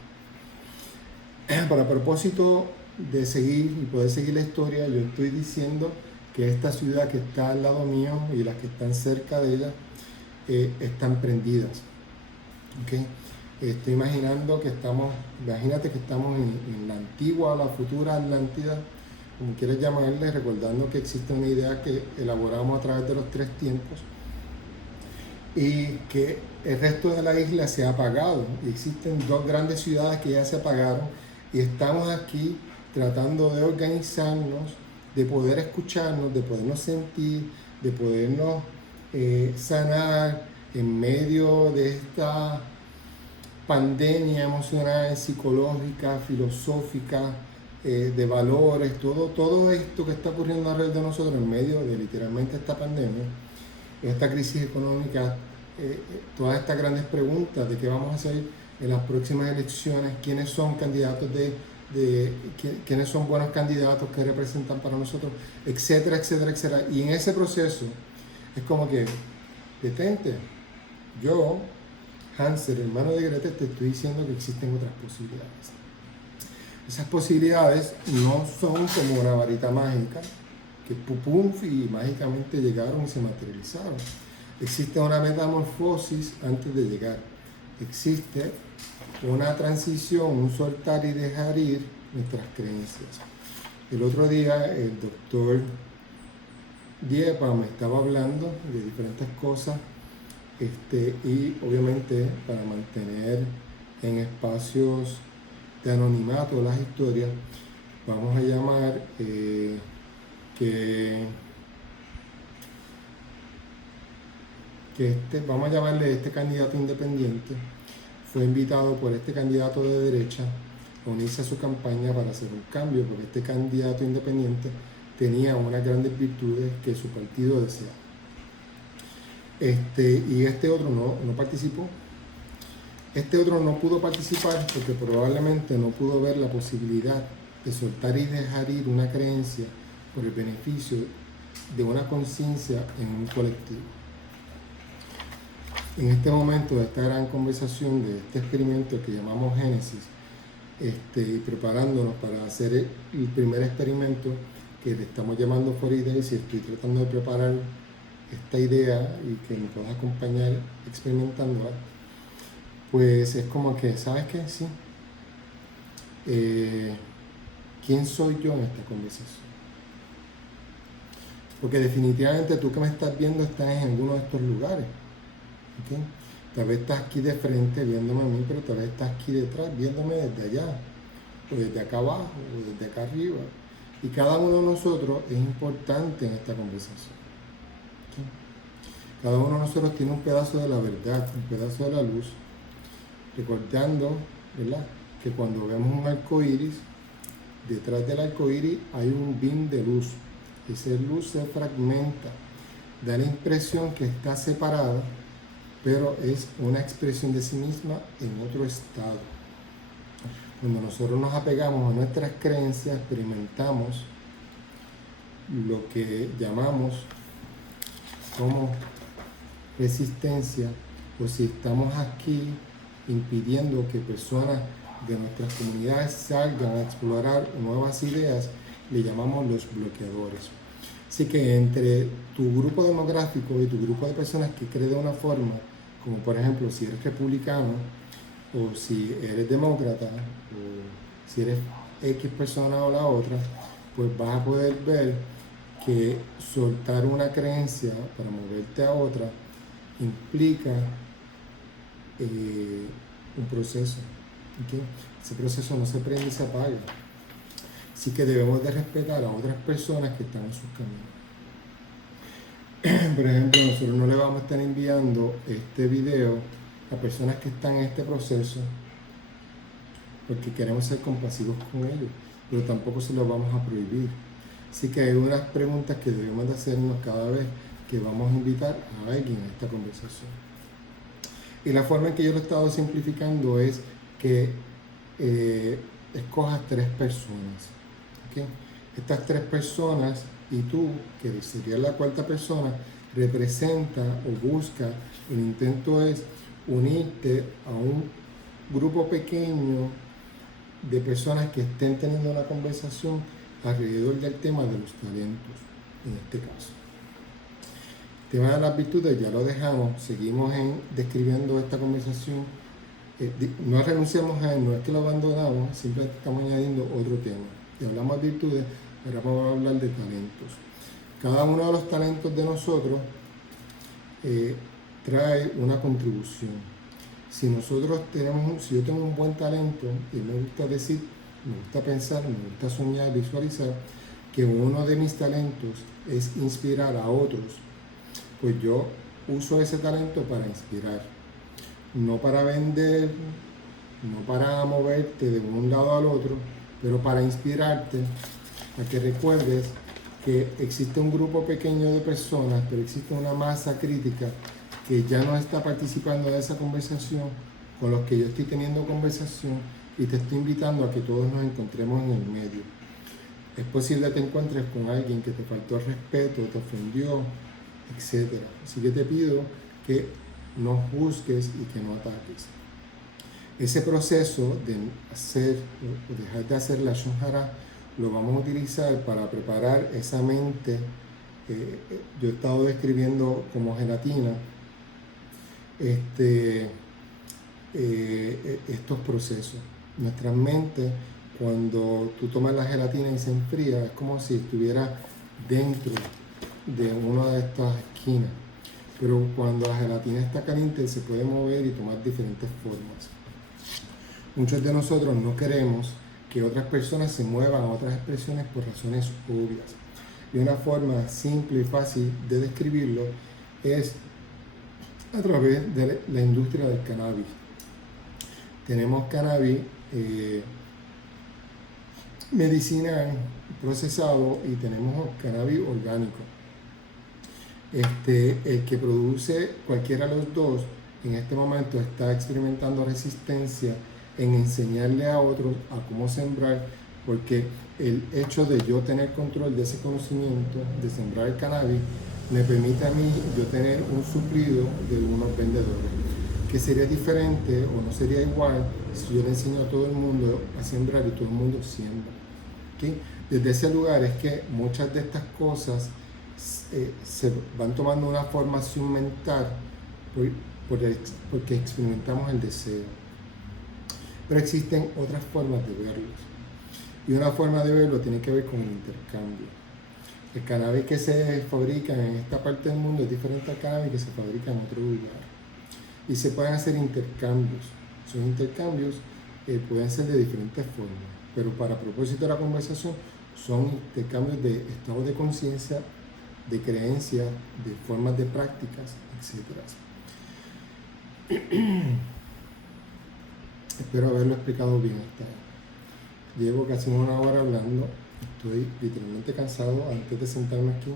Para propósito de seguir y poder seguir la historia, yo estoy diciendo que esta ciudad que está al lado mío y las que están cerca de ella están prendidas. ¿Okay? Estoy imaginando que imagínate que estamos en la antigua o la futura Atlántida, como quieras llamarle, recordando que existe una idea que elaboramos a través de los 3 tiempos y que el resto de la isla se ha apagado y existen 2 grandes ciudades que ya se apagaron y estamos aquí tratando de organizarnos, de poder escucharnos, de podernos sentir, de podernos sanar en medio de esta pandemia emocional, psicológica, filosófica, de valores, todo esto que está ocurriendo alrededor de nosotros en medio de literalmente esta pandemia, esta crisis económica, todas estas grandes preguntas de qué vamos a hacer en las próximas elecciones, quiénes son candidatos quiénes son buenos candidatos que representan para nosotros, etcétera, etcétera, etcétera. Y en ese proceso es como que, detente, yo, Hansel, hermano de Gretel, te estoy diciendo que existen otras posibilidades. Esas posibilidades no son como una varita mágica, que pum, y mágicamente llegaron y se materializaron. Existe una metamorfosis antes de llegar. Existe una transición, un soltar y dejar ir nuestras creencias. El otro día el doctor Diepa me estaba hablando de diferentes cosas y obviamente para mantener en espacios de anonimato las historias, vamos a llamar vamos a llamarle este candidato independiente, fue invitado por este candidato de derecha a unirse a su campaña para hacer un cambio, porque este candidato independiente tenía unas grandes virtudes que su partido deseaba. Y este otro no participó. Este otro no pudo participar porque probablemente no pudo ver la posibilidad de soltar y dejar ir una creencia por el beneficio de una conciencia en un colectivo. En este momento de esta gran conversación, de este experimento que llamamos Génesis, y preparándonos para hacer el primer experimento que le estamos llamando 40 Days, y estoy tratando de preparar esta idea y que me puedas acompañar experimentándola, pues es como que, ¿sabes qué? Sí. ¿Quién soy yo en esta conversación? Porque definitivamente tú que me estás viendo estás en alguno de estos lugares. ¿Okay? Tal vez estás aquí de frente viéndome a mí, pero tal vez estás aquí detrás viéndome desde allá, o desde acá abajo, o desde acá arriba. Y cada uno de nosotros es importante en esta conversación. ¿Okay? Cada uno de nosotros tiene un pedazo de la verdad, un pedazo de la luz, recordando, ¿verdad?, que cuando vemos un arco iris, detrás del arco iris hay un beam de luz. Esa luz se fragmenta, da la impresión que está separada, pero es una expresión de sí misma en otro estado. Cuando nosotros nos apegamos a nuestras creencias, experimentamos lo que llamamos como resistencia, o si estamos aquí impidiendo que personas de nuestras comunidades salgan a explorar nuevas ideas, le llamamos los bloqueadores. Así que entre tu grupo demográfico y tu grupo de personas que cree de una forma, como por ejemplo si eres republicano, o si eres demócrata, o si eres X persona o la otra, pues vas a poder ver que soltar una creencia para moverte a otra implica un proceso. ¿Okay? Ese proceso no se prende y se apaga. Así que debemos de respetar a otras personas que están en sus caminos. Por ejemplo, nosotros no le vamos a estar enviando este video a personas que están en este proceso porque queremos ser compasivos con ellos, pero tampoco se los vamos a prohibir. Así que hay unas preguntas que debemos de hacernos cada vez que vamos a invitar a alguien a esta conversación. Y la forma en que yo lo he estado simplificando es que escojas 3 personas. ¿Okay? Estas 3 personas y tú, que sería la 4ª persona, representa o busca, el intento es unirte a un grupo pequeño de personas que estén teniendo una conversación alrededor del tema de los talentos, en este caso. El tema de las virtudes ya lo dejamos, seguimos describiendo esta conversación. No renunciamos a él, no es que lo abandonamos, simplemente estamos añadiendo otro tema. Y hablamos de virtudes, ahora vamos a hablar de talentos. Cada uno de los talentos de nosotros trae una contribución. Si yo tengo un buen talento, y me gusta decir, me gusta pensar, me gusta soñar, visualizar, que uno de mis talentos es inspirar a otros, pues yo uso ese talento para inspirar, no para vender, no para moverte de un lado al otro, pero para inspirarte a que recuerdes que existe un grupo pequeño de personas, pero existe una masa crítica que ya no está participando de esa conversación, con los que yo estoy teniendo conversación, y te estoy invitando a que todos nos encontremos en el medio. Es posible que te encuentres con alguien que te faltó el respeto, te ofendió, etc. Así que te pido que no juzgues y que no ataques. Ese proceso de hacer o dejar de hacer la Shonjara lo vamos a utilizar para preparar esa mente. Yo he estado describiendo como gelatina estos procesos. Nuestra mente, cuando tú tomas la gelatina y se enfría, es como si estuviera dentro de una de estas esquinas. Pero cuando la gelatina está caliente, se puede mover y tomar diferentes formas. Muchos de nosotros no queremos que otras personas se muevan a otras expresiones por razones obvias. Y una forma simple y fácil de describirlo es a través de la industria del cannabis. Tenemos cannabis medicinal procesado y tenemos cannabis orgánico. El que produce cualquiera de los dos en este momento está experimentando resistencia en enseñarle a otros a cómo sembrar, porque el hecho de yo tener control de ese conocimiento de sembrar el cannabis me permite a mí yo tener un suplido de unos vendedores, que sería diferente o no sería igual si yo le enseño a todo el mundo a sembrar y todo el mundo siembra. ¿Okay? Desde ese lugar es que muchas de estas cosas se van tomando una formación mental porque experimentamos el deseo. Pero existen otras formas de verlos. Y una forma de verlo tiene que ver con el intercambio. El cannabis que se fabrica en esta parte del mundo es diferente al cannabis que se fabrica en otro lugar. Y se pueden hacer intercambios. Esos intercambios pueden ser de diferentes formas. Pero para propósito de la conversación son intercambios de estados de conciencia, de creencias, de formas de prácticas, etc. Espero haberlo explicado bien hasta ahora. Llevo casi una hora hablando, estoy literalmente cansado. Antes de sentarme aquí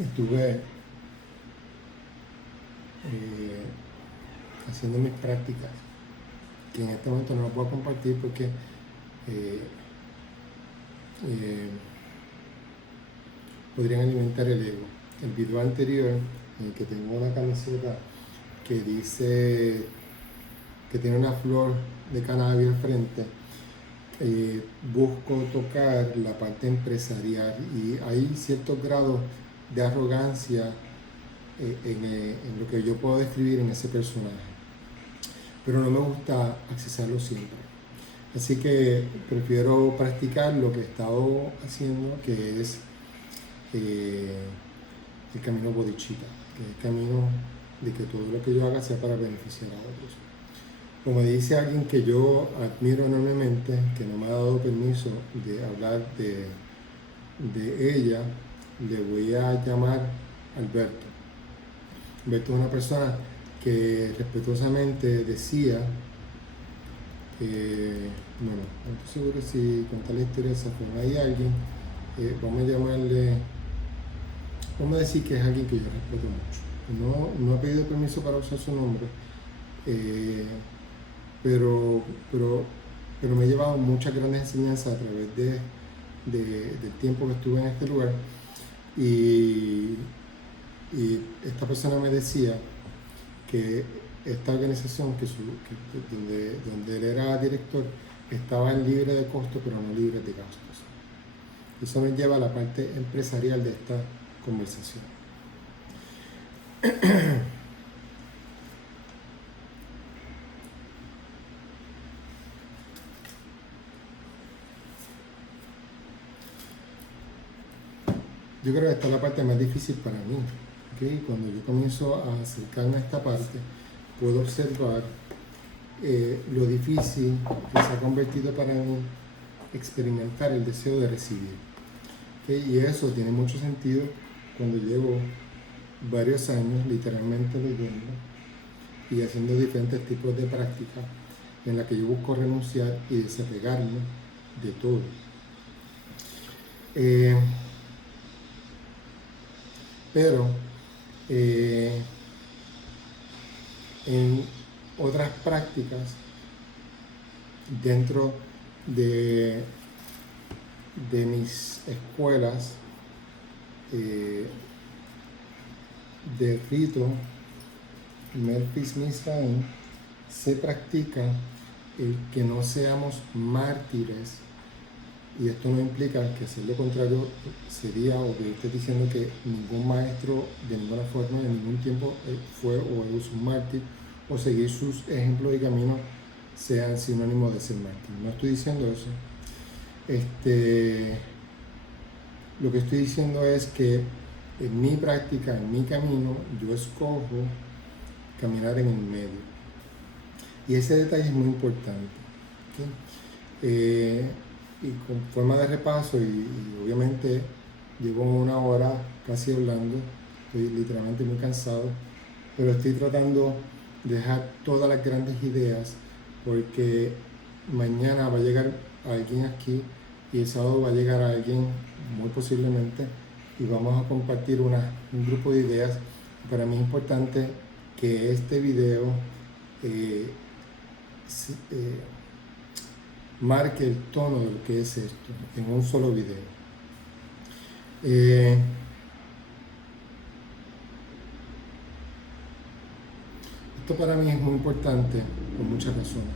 estuve haciendo mis prácticas, que en este momento no las puedo compartir porque podrían alimentar el ego. El video anterior, en el que tengo una camiseta que dice que tiene una flor de cannabis al frente, busco tocar la parte empresarial y hay ciertos grados de arrogancia en lo que yo puedo describir en ese personaje, pero no me gusta accesarlo siempre, así que prefiero practicar lo que he estado haciendo, que es el camino bodhicitta, que es el camino de que todo lo que yo haga sea para beneficiar a otros. Como dice alguien que yo admiro enormemente, que no me ha dado permiso de hablar de ella, le voy a llamar Alberto. Alberto es una persona que respetuosamente decía, bueno, no estoy seguro si contar la historia de esa forma. Hay alguien, vamos a llamarle, vamos a decir que es alguien que yo respeto mucho. No he pedido permiso para usar su nombre, pero me he llevado muchas grandes enseñanzas a través del tiempo que estuve en este lugar, y esta persona me decía que esta organización donde él era director estaba libre de costos pero no libre de gastos. Eso nos lleva a la parte empresarial de esta conversación. Yo creo que esta es la parte más difícil para mí, ¿okay? Cuando yo comienzo a acercarme a esta parte, puedo observar lo difícil que se ha convertido para mí experimentar el deseo de recibir, ¿okay? Y eso tiene mucho sentido cuando llevo varios años literalmente leyendo y haciendo diferentes tipos de prácticas en las que yo busco renunciar y desapegarme de todo. Pero en otras prácticas dentro de mis escuelas de rito Memphis Misraim, se practica el que no seamos mártires, y esto no implica que hacer lo contrario sería, o que esté diciendo que ningún maestro de ninguna forma, en ningún tiempo fue o es un mártir, o seguir sus ejemplos y caminos sean sinónimos de ser mártir. No estoy diciendo eso. Lo que estoy diciendo es que en mi práctica, en mi camino, yo escojo caminar en el medio. Y ese detalle es muy importante. ¿Okay? Y con forma de repaso, y obviamente llevo 1 hora casi hablando, estoy literalmente muy cansado, pero estoy tratando de dejar todas las grandes ideas, porque mañana va a llegar alguien aquí y el sábado va a llegar alguien muy posiblemente y vamos a compartir un grupo de ideas. Para mí es importante que este video marque el tono de lo que es esto en un solo video. Esto para mí es muy importante por muchas razones.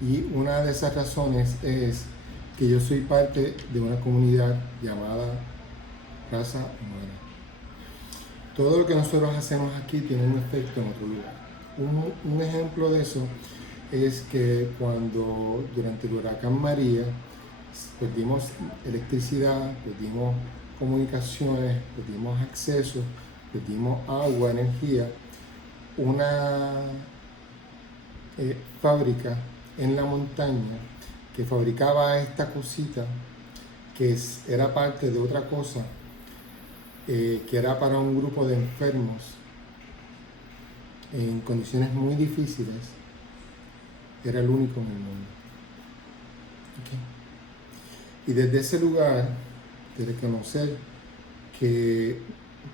Y una de esas razones es que yo soy parte de una comunidad llamada raza humana. Todo lo que nosotros hacemos aquí tiene un efecto en otro lugar. Un ejemplo de eso es que cuando durante el huracán María perdimos electricidad, perdimos comunicaciones, perdimos acceso, perdimos agua, energía, una fábrica en la montaña que fabricaba esta cosita que era parte de otra cosa, que era para un grupo de enfermos en condiciones muy difíciles, era el único en el mundo. ¿Okay? Y desde ese lugar de reconocer que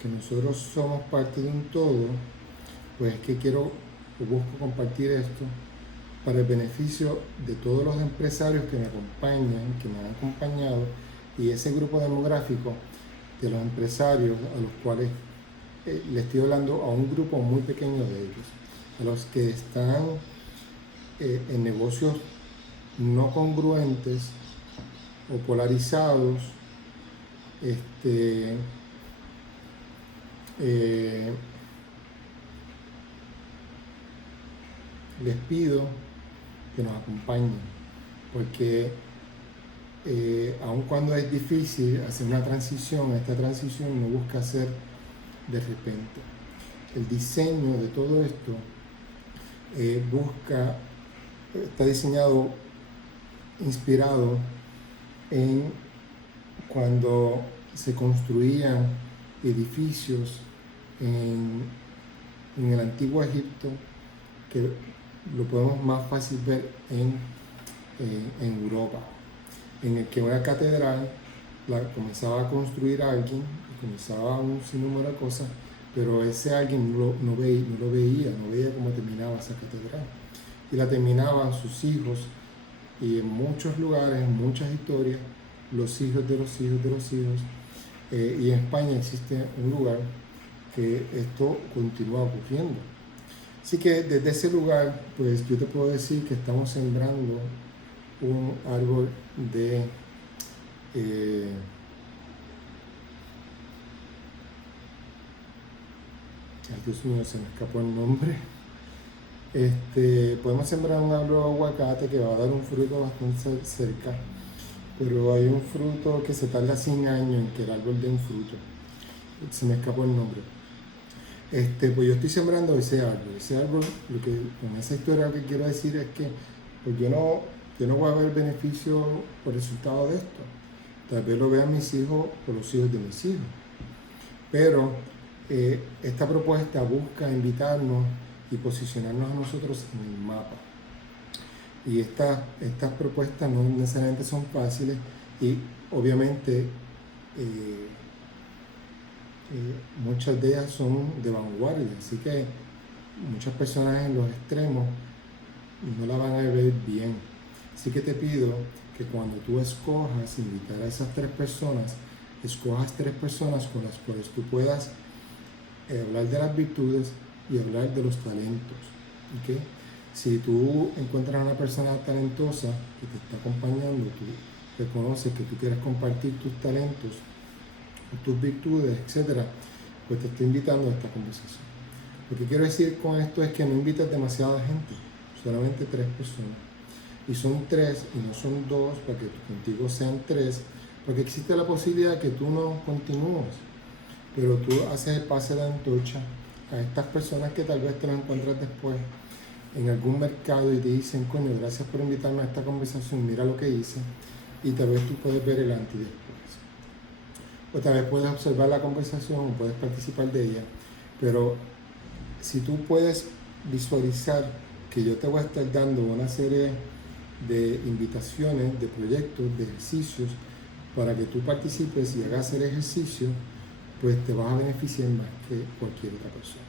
nosotros somos parte de un todo, pues es que busco compartir esto para el beneficio de todos los empresarios que me acompañan, que me han acompañado, y ese grupo demográfico de los empresarios a los cuales le estoy hablando a un grupo muy pequeño de ellos, a los que están en negocios no congruentes o polarizados, les pido que nos acompañen, porque aun cuando es difícil hacer una transición, esta transición no busca ser de repente. El diseño de todo esto está diseñado, inspirado en cuando se construían edificios en el antiguo Egipto, que lo podemos más fácil ver en Europa, en el que una catedral la comenzaba a construir alguien, comenzaba un sinnúmero de cosas, pero ese alguien no veía cómo terminaba esa catedral, y la terminaban sus hijos, y en muchos lugares, en muchas historias, los hijos de los hijos de los hijos, y en España existe un lugar que esto continúa ocurriendo. Así que desde ese lugar, pues yo te puedo decir que estamos sembrando un árbol de ay, Dios mío, se me escapó el nombre. Podemos sembrar un árbol de aguacate que va a dar un fruto bastante cerca, pero hay un fruto que se tarda 100 años en que el árbol dé un fruto. Se me escapó el nombre. Pues yo estoy sembrando ese árbol. Ese árbol, con esa historia lo que quiero decir es que pues yo no voy a ver beneficio por resultado de esto. Tal vez lo vean mis hijos o los hijos de mis hijos. Pero esta propuesta busca invitarnos y posicionarnos a nosotros en el mapa. Y estas propuestas no necesariamente son fáciles, y obviamente muchas de ellas son de vanguardia, así que muchas personas en los extremos no la van a ver bien. Así que te pido que cuando tú escojas invitar a esas 3 personas, escojas 3 personas con las cuales tú puedas hablar de las virtudes, y hablar de los talentos. ¿Okay? Si tú encuentras a una persona talentosa que te está acompañando, tú reconoces que tú quieres compartir tus talentos, tus virtudes, etcétera, pues te estoy invitando a esta conversación. Lo que quiero decir con esto es que no invites demasiada gente, solamente 3 personas. Y son 3 y no son 2, para que contigo sean 3, porque existe la posibilidad de que tú no continúes, pero tú haces el pase de antorcha a estas personas que tal vez te las encuentras después en algún mercado y te dicen, coño, gracias por invitarme a esta conversación, mira lo que hice, y tal vez tú puedes ver el antes y después. O tal vez puedes observar la conversación o puedes participar de ella, pero si tú puedes visualizar que yo te voy a estar dando una serie de invitaciones, de proyectos, de ejercicios para que tú participes y hagas el ejercicio, pues te vas a beneficiar más que cualquier otra persona.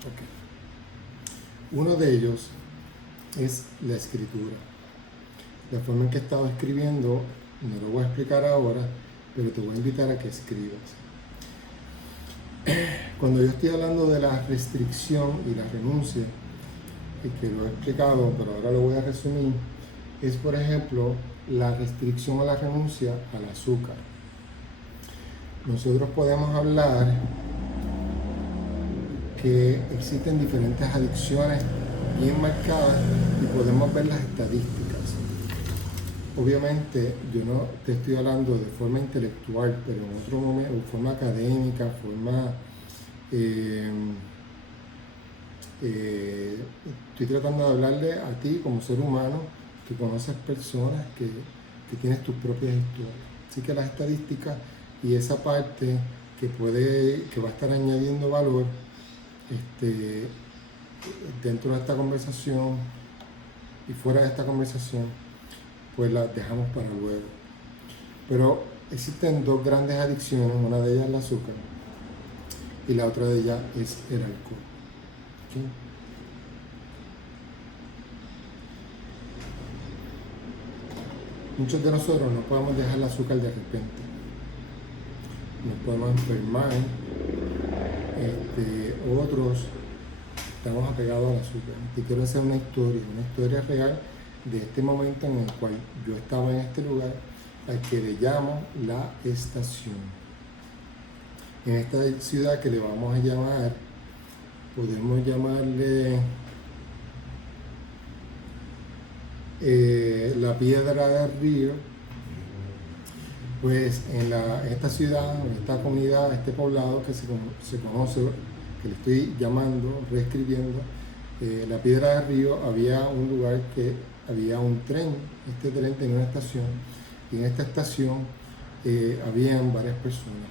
Okay. Uno de ellos es la escritura. La forma en que he estado escribiendo, no lo voy a explicar ahora, pero te voy a invitar a que escribas. Cuando yo estoy hablando de la restricción y la renuncia, y que lo he explicado, pero ahora lo voy a resumir, es por ejemplo la restricción o la renuncia al azúcar. Nosotros podemos hablar que existen diferentes adicciones bien marcadas y podemos ver las estadísticas. Obviamente yo no te estoy hablando de forma intelectual, pero en otro momento, de forma académica, forma... estoy tratando de hablarle a ti como ser humano, que conoces personas, que tienes tus propias historias. Así que las estadísticas y esa parte que va a estar añadiendo valor dentro de esta conversación y fuera de esta conversación, pues las dejamos para luego. Pero existen 2 grandes adicciones, una de ellas es el azúcar y la otra de ellas es el alcohol. ¿Okay? Muchos de nosotros no podemos dejar el azúcar de repente. Nos podemos enfermar, otros estamos apegados al azúcar. Te quiero hacer una historia real de este momento en el cual yo estaba en este lugar, al que le llamo La Estación. En esta ciudad que le vamos a llamar, podemos llamarle La Piedra del Río. Pues en esta ciudad, en esta comunidad, este poblado que se conoce, que le estoy llamando, reescribiendo, La Piedra del Río, había un lugar que había un tren. Este tren tenía una estación y en esta estación habían varias personas.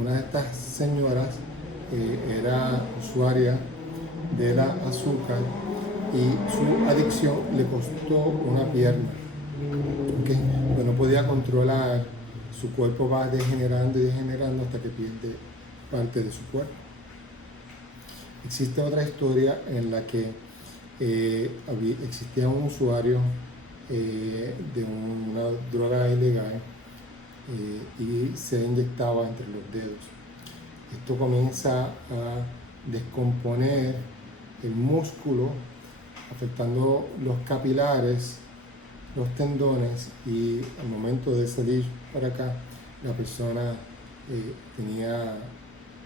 Una de estas señoras era usuaria de la azúcar y su adicción le costó una pierna. Okay. Pues no podía controlar, su cuerpo va degenerando y degenerando hasta que pierde parte de su cuerpo. Existe otra historia en la que existía un usuario de una droga ilegal y se inyectaba entre los dedos. Esto comienza a descomponer el músculo, afectando los capilares, los tendones, y al momento de salir para acá, la persona tenía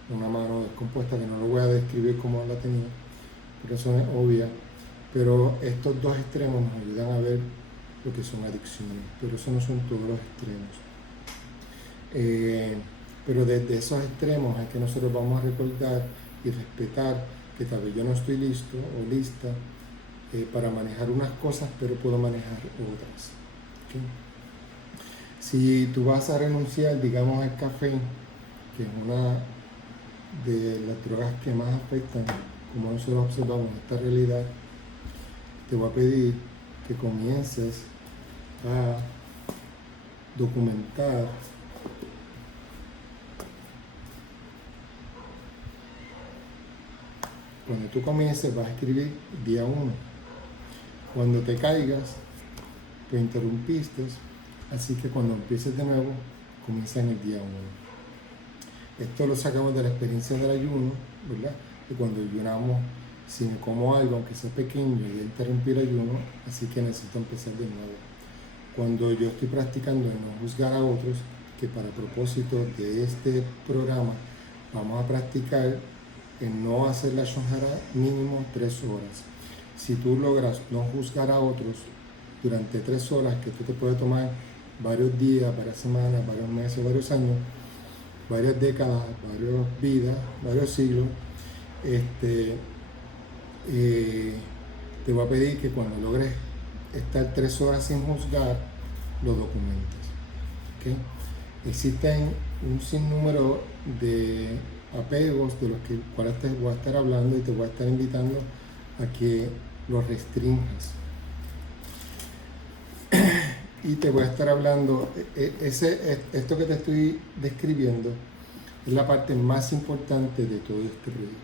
una mano descompuesta, que no lo voy a describir cómo la tenía, por eso es obvia, pero estos 2 extremos nos ayudan a ver lo que son adicciones, pero eso no son todos los extremos. Pero desde esos extremos es que nosotros vamos a recordar y respetar que tal vez yo no estoy listo o lista para manejar unas cosas, pero puedo manejar otras. ¿Okay? Si tú vas a renunciar, digamos, al café, que es una de las drogas que más afectan, como nosotros observamos esta realidad, te voy a pedir que comiences a documentar cuando tú comiences. Vas a escribir día 1. Cuando te caigas, te interrumpiste, así que cuando empieces de nuevo, comienza en el día 1. esto lo sacamos de la experiencia del ayuno, ¿verdad? Y cuando ayunamos, si me como algo, aunque sea pequeño, y interrumpir el ayuno, así que necesito empezar de nuevo. Cuando yo estoy practicando en no juzgar a otros, que para propósito de este programa vamos a practicar en no hacer la shonjara mínimo 3 horas. Si tú logras no juzgar a otros durante 3 horas, que tú te puedes tomar varios días, varias semanas, varios meses, varios años, varias décadas, varias vidas, varios siglos, te voy a pedir que cuando logres estar 3 horas sin juzgar, lo documentes. ¿Okay? Existen un sinnúmero de apegos de los cuales te voy a estar hablando y te voy a estar invitando a que los restringas. Y te voy a estar hablando, esto que te estoy describiendo es la parte más importante de todo este proyecto.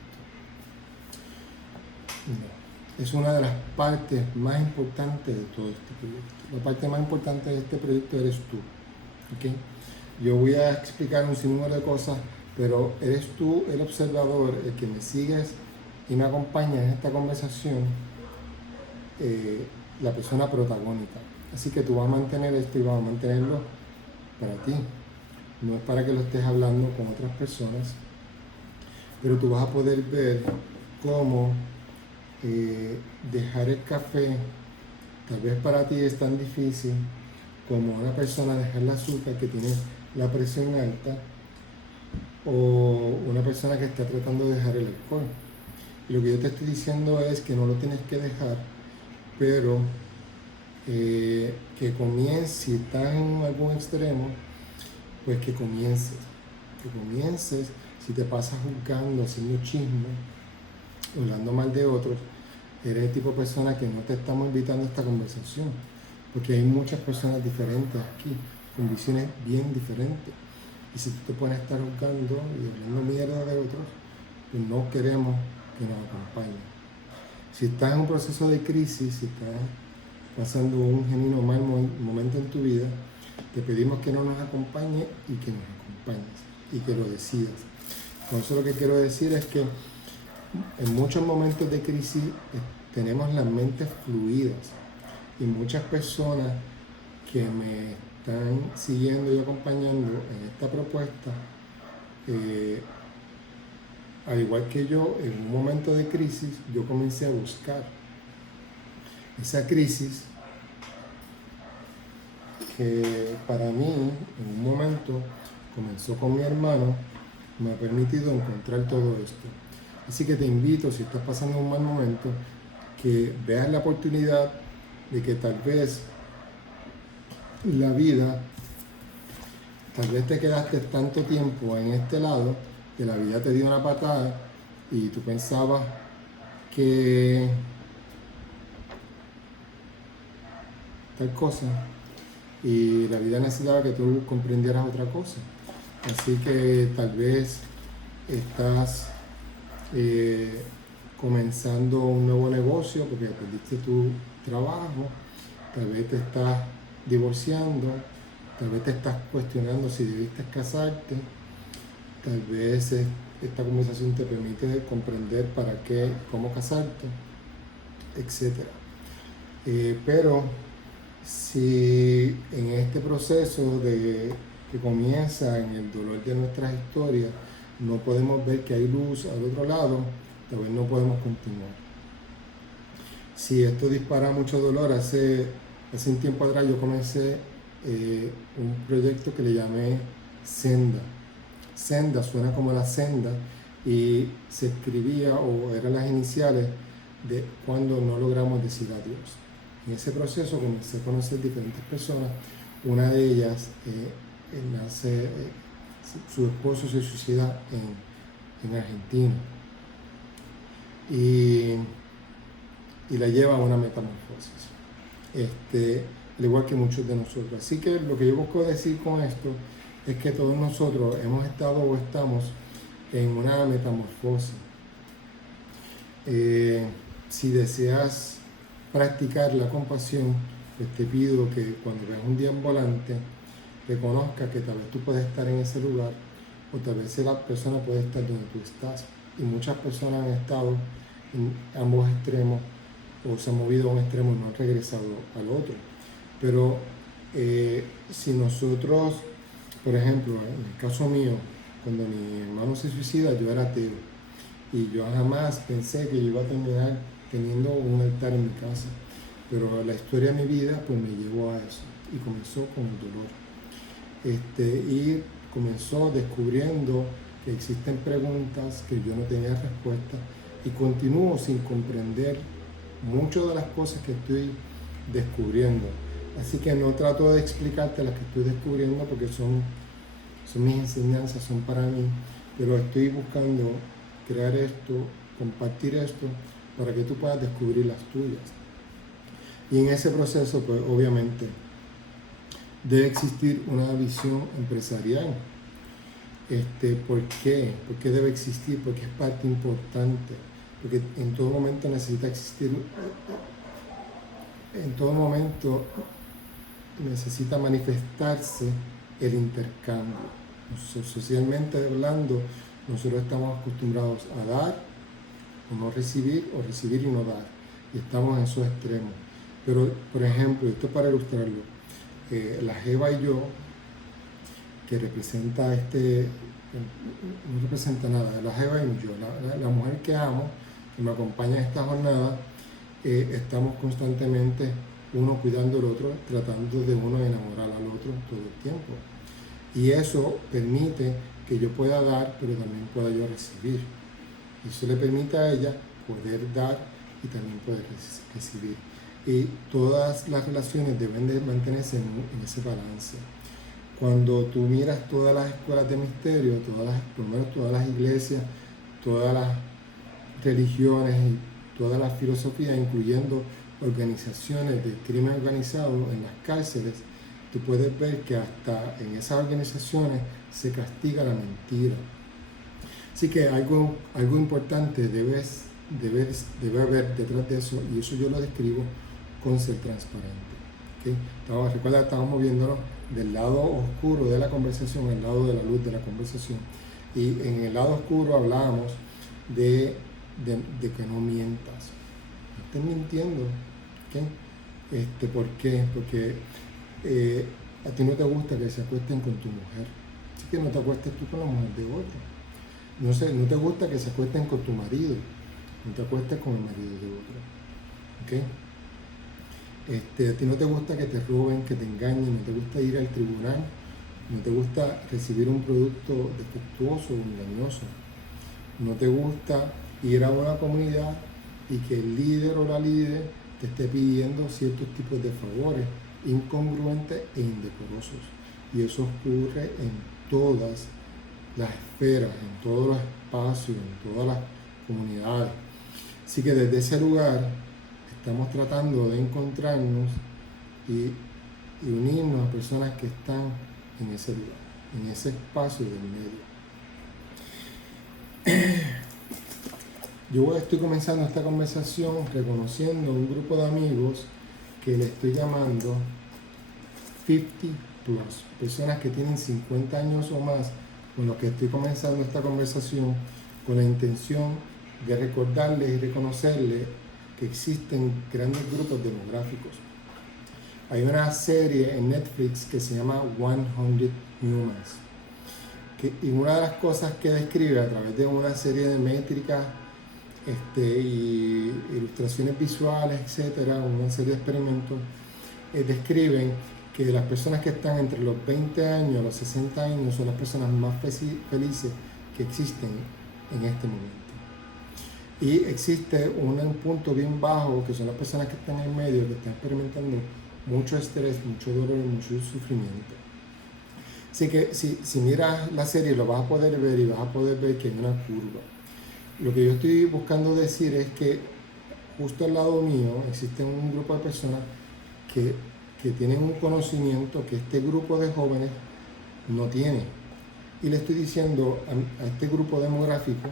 No, es una de las partes más importantes de todo este proyecto. La parte más importante de este proyecto eres tú. ¿Okay? Yo voy a explicar un sinnúmero de cosas, pero eres tú el observador, el que me sigues y me acompaña en esta conversación, la persona protagónica. Así que tú vas a mantener esto y vas a mantenerlo para ti. No es para que lo estés hablando con otras personas, pero tú vas a poder ver cómo dejar el café, tal vez para ti es tan difícil como una persona dejar el azúcar que tiene la presión alta, o una persona que está tratando de dejar el alcohol. Y lo que yo te estoy diciendo es que no lo tienes que dejar, pero que comiences, si estás en algún extremo, pues que comiences, si te pasas juzgando, haciendo chisme, hablando mal de otros, eres el tipo de persona que no te estamos invitando a esta conversación, porque hay muchas personas diferentes aquí, con visiones bien diferentes, y si tú te pones a estar juzgando y hablando mierda de otros, pues no queremos que nos acompañen. Si estás en un proceso de crisis, si estás pasando un genuino mal momento en tu vida, te pedimos que no nos acompañes y que nos acompañes y que lo decidas. Con eso lo que quiero decir es que en muchos momentos de crisis tenemos las mentes fluidas, y muchas personas que me están siguiendo y acompañando en esta propuesta, al igual que yo, en un momento de crisis, yo comencé a buscar esa crisis que para mí, en un momento, comenzó con mi hermano, me ha permitido encontrar todo esto. Así que te invito, si estás pasando un mal momento, que veas la oportunidad de que tal vez la vida, tal vez te quedaste tanto tiempo en este lado, que la vida te dio una patada y tú pensabas que tal cosa, y la vida necesitaba que tú comprendieras otra cosa. Así que tal vez estás comenzando un nuevo negocio porque perdiste tu trabajo, tal vez te estás divorciando, tal vez te estás cuestionando si debiste casarte, tal vez esta conversación te permite comprender para qué, cómo casarte, etc. Pero si en este proceso que comienza en el dolor de nuestras historias no podemos ver que hay luz al otro lado, tal vez no podemos continuar. Si esto dispara mucho dolor, hace un tiempo atrás yo comencé un proyecto que le llamé Senda. Senda suena como la senda y se escribía o eran las iniciales de cuando no logramos decir adiós. En ese proceso comencé a conocer diferentes personas. Una de ellas su esposo se suicida en Argentina y la lleva a una metamorfosis, al igual que muchos de nosotros. Así que lo que yo busco decir con esto es que todos nosotros hemos estado o estamos en una metamorfosis. Si deseas practicar la compasión, pues te pido que cuando veas un deambulante, reconozca que tal vez tú puedes estar en ese lugar o tal vez la persona puede estar donde tú estás. Y muchas personas han estado en ambos extremos o se han movido a un extremo y no han regresado al otro. Pero si nosotros, por ejemplo, en el caso mío, cuando mi hermano se suicida, yo era ateo y yo jamás pensé que yo iba a terminar teniendo un altar en mi casa. Pero la historia de mi vida pues me llevó a eso y comenzó con el dolor. Y comenzó descubriendo que existen preguntas que yo no tenía respuesta y continúo sin comprender muchas de las cosas que estoy descubriendo. Así que no trato de explicarte las que estoy descubriendo porque son mis enseñanzas, son para mí, pero estoy buscando crear esto, compartir esto para que tú puedas descubrir las tuyas. Y en ese proceso, pues obviamente, debe existir una visión empresarial. ¿Por qué? ¿Por qué debe existir? Porque es parte importante. Porque en todo momento necesita existir, en todo momento necesita manifestarse el intercambio. Socialmente hablando, nosotros estamos acostumbrados a dar o no recibir, o recibir y no dar. Y estamos en esos extremos. Pero, por ejemplo, esto para ilustrarlo, la Jeva y yo, que representa no representa nada, la Jeva y yo, la mujer que amo, que me acompaña en esta jornada, estamos constantemente uno cuidando al otro, tratando de uno enamorar al otro todo el tiempo. Y eso permite que yo pueda dar, pero también pueda yo recibir. Y eso le permite a ella poder dar y también poder recibir. Y todas las relaciones deben de mantenerse en ese balance. Cuando tú miras todas las escuelas de misterio, por lo menos todas las iglesias, todas las religiones y todas las filosofías, incluyendo organizaciones de crimen organizado en las cárceles, tú puedes ver que hasta en esas organizaciones se castiga la mentira. Así que algo importante debe haber detrás de eso, y eso yo lo describo con ser transparente. ¿Okay? Recuerda, estábamos moviéndonos del lado oscuro de la conversación al lado de la luz de la conversación. Y en el lado oscuro hablábamos de que no mientas. No estés mintiendo. ¿Okay? ¿Por qué? Porque a ti no te gusta que se acuesten con tu mujer. Así que no te acuestes tú con la mujer de otro. No te gusta que se acuesten con tu marido. No te acuestes con el marido de otro. ¿Okay? A ti no te gusta que te roben, que te engañen, no te gusta ir al tribunal, no te gusta recibir un producto defectuoso o engañoso, no te gusta ir a una comunidad y que el líder o la líder te esté pidiendo ciertos tipos de favores incongruentes e indecorosos. Y eso ocurre en todas las esferas, en todos los espacios, en todas las comunidades. Así que desde ese lugar estamos tratando de encontrarnos y unirnos a personas que están en ese lugar, en ese espacio del medio. Yo estoy comenzando esta conversación reconociendo un grupo de amigos que le estoy llamando 50 plus, personas que tienen 50 años o más, con los que estoy comenzando esta conversación con la intención de recordarles y reconocerles que existen grandes grupos demográficos. Hay una serie en Netflix que se llama 100 Humans. Y una de las cosas que describe a través de una serie de métricas y ilustraciones visuales, etcétera, una serie de experimentos, describen que las personas que están entre los 20 años y los 60 años son las personas más felices que existen en este momento. Y existe un punto bien bajo, que son las personas que están en medio, que están experimentando mucho estrés, mucho dolor y mucho sufrimiento. Así que si miras la serie lo vas a poder ver y vas a poder ver que hay una curva. Lo que yo estoy buscando decir es que justo al lado mío existe un grupo de personas que tienen un conocimiento que este grupo de jóvenes no tiene. Y le estoy diciendo a este grupo demográfico,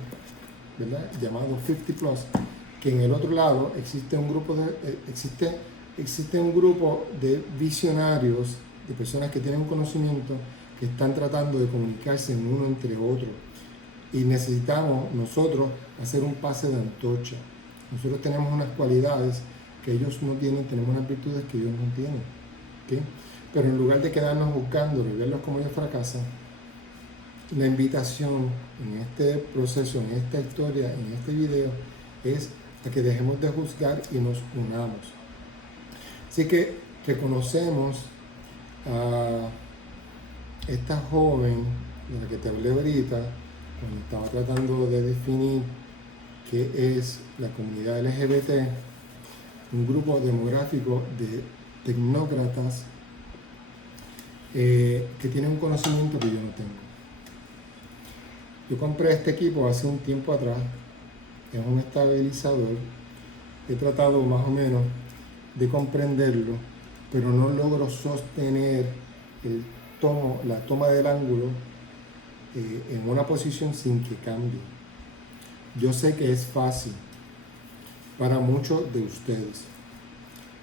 ¿verdad?, llamado 50 plus, que en el otro lado existe un grupo de visionarios, de personas que tienen un conocimiento que están tratando de comunicarse en uno entre otros. Y necesitamos nosotros hacer un pase de antorcha. Nosotros tenemos unas cualidades que ellos no tienen, tenemos unas virtudes que ellos no tienen. ¿Okay? Pero en lugar de quedarnos buscando, de verlos como ellos fracasan, la invitación en este proceso, en esta historia, en este video, es a que dejemos de juzgar y nos unamos. Así que reconocemos a esta joven de la que te hablé ahorita, cuando estaba tratando de definir qué es la comunidad LGBT, un grupo demográfico de tecnócratas que tienen un conocimiento que yo no tengo. Yo compré este equipo hace un tiempo atrás, es un estabilizador, he tratado más o menos de comprenderlo, pero no logro sostener la toma del ángulo en una posición sin que cambie. Yo sé que es fácil para muchos de ustedes,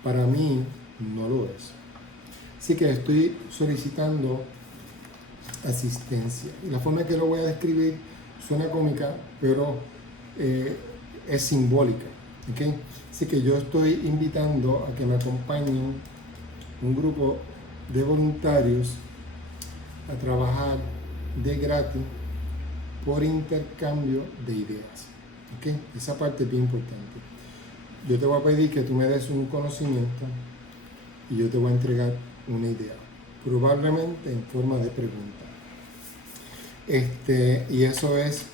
para mí no lo es. Así que estoy solicitando asistencia. Y la forma en que lo voy a describir suena cómica, pero es simbólica. ¿Okay? Así que yo estoy invitando a que me acompañen un grupo de voluntarios a trabajar de gratis por intercambio de ideas. ¿Okay? Esa parte es bien importante. Yo te voy a pedir que tú me des un conocimiento y yo te voy a entregar una idea, probablemente en forma de pregunta. Y eso es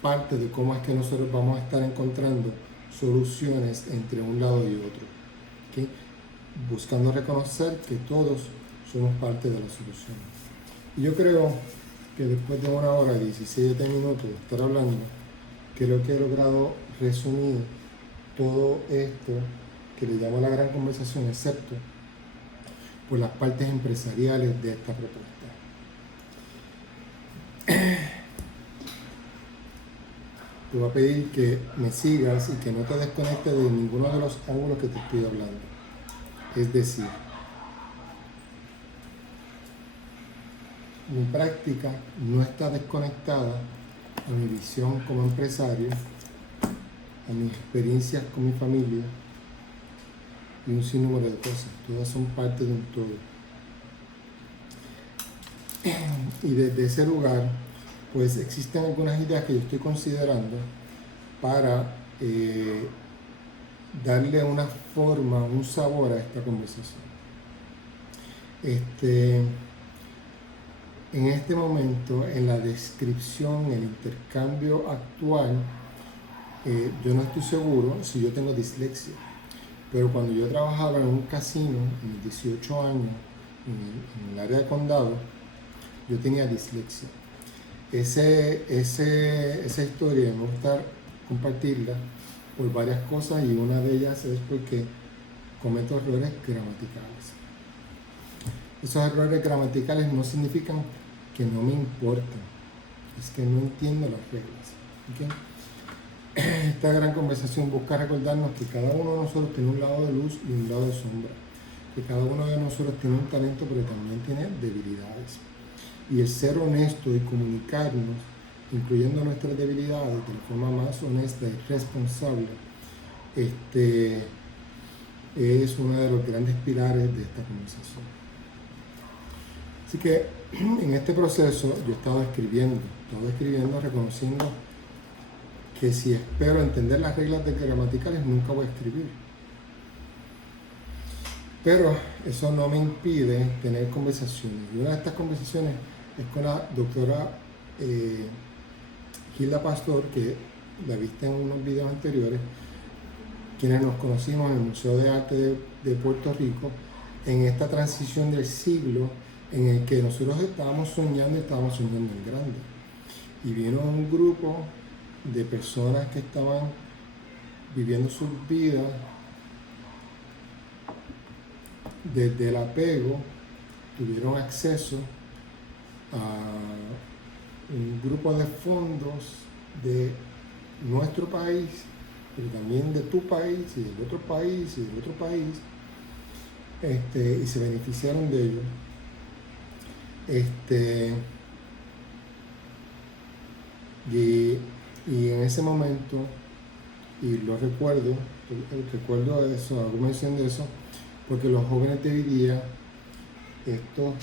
parte de cómo es que nosotros vamos a estar encontrando soluciones entre un lado y otro. ¿Okay? Buscando reconocer que todos somos parte de la solución. Y yo creo que después de 1 hora y 17 minutos de estar hablando, creo que he logrado resumir todo esto que le llamo la gran conversación, excepto por las partes empresariales de esta propuesta. Te voy a pedir que me sigas y que no te desconectes de ninguno de los ángulos que te estoy hablando. Es decir, mi práctica no está desconectada a mi visión como empresario, a mis experiencias con mi familia y un sinnúmero de cosas. Todas son parte de un todo. Y desde ese lugar, pues existen algunas ideas que yo estoy considerando para darle una forma, un sabor a esta conversación. En este momento, en la descripción, el intercambio actual, yo no estoy seguro si yo tengo dislexia, pero cuando yo trabajaba en un casino, en mis 18 años, en el área de condado, yo tenía dislexia. Esa historia me gusta compartirla por varias cosas, y una de ellas es porque cometo errores gramaticales. Esos errores gramaticales no significan que no me importen, es que no entiendo las reglas. ¿Okay? Esta gran conversación busca recordarnos que cada uno de nosotros tiene un lado de luz y un lado de sombra, que cada uno de nosotros tiene un talento, pero también tiene debilidades. Y el ser honesto y comunicarnos, incluyendo nuestras debilidades, de la forma más honesta y responsable, es uno de los grandes pilares de esta conversación. Así que en este proceso yo he estado escribiendo, reconociendo que si espero entender las reglas gramaticales, nunca voy a escribir. Pero eso no me impide tener conversaciones. Y una de estas conversaciones es con la doctora Gilda Pastor, que la viste en unos videos anteriores, quienes nos conocimos en el Museo de Arte de Puerto Rico, en esta transición del siglo en el que nosotros estábamos soñando en grande. Y vino un grupo de personas que estaban viviendo sus vidas desde el apego, tuvieron acceso a un grupo de fondos de nuestro país, pero también de tu país y del otro país y del otro país, y se beneficiaron de ello. Este, y en ese momento, y lo recuerdo eso, hago mención de eso, porque los jóvenes de hoy día, estos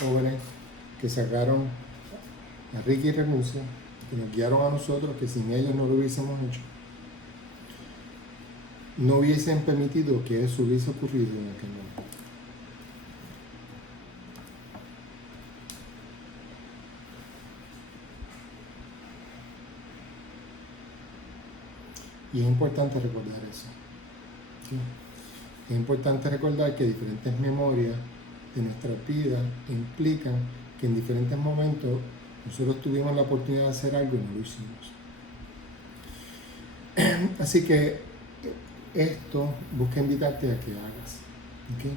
jóvenes que sacaron a Ricky y Renuncia, que nos guiaron a nosotros, que sin ellos no lo hubiésemos hecho, no hubiesen permitido que eso hubiese ocurrido en aquel momento. Y es importante recordar eso. ¿Sí? Es importante recordar que diferentes memorias de nuestra vida implican que en diferentes momentos nosotros tuvimos la oportunidad de hacer algo y no lo hicimos. Así que esto busca invitarte a que hagas. ¿Okay?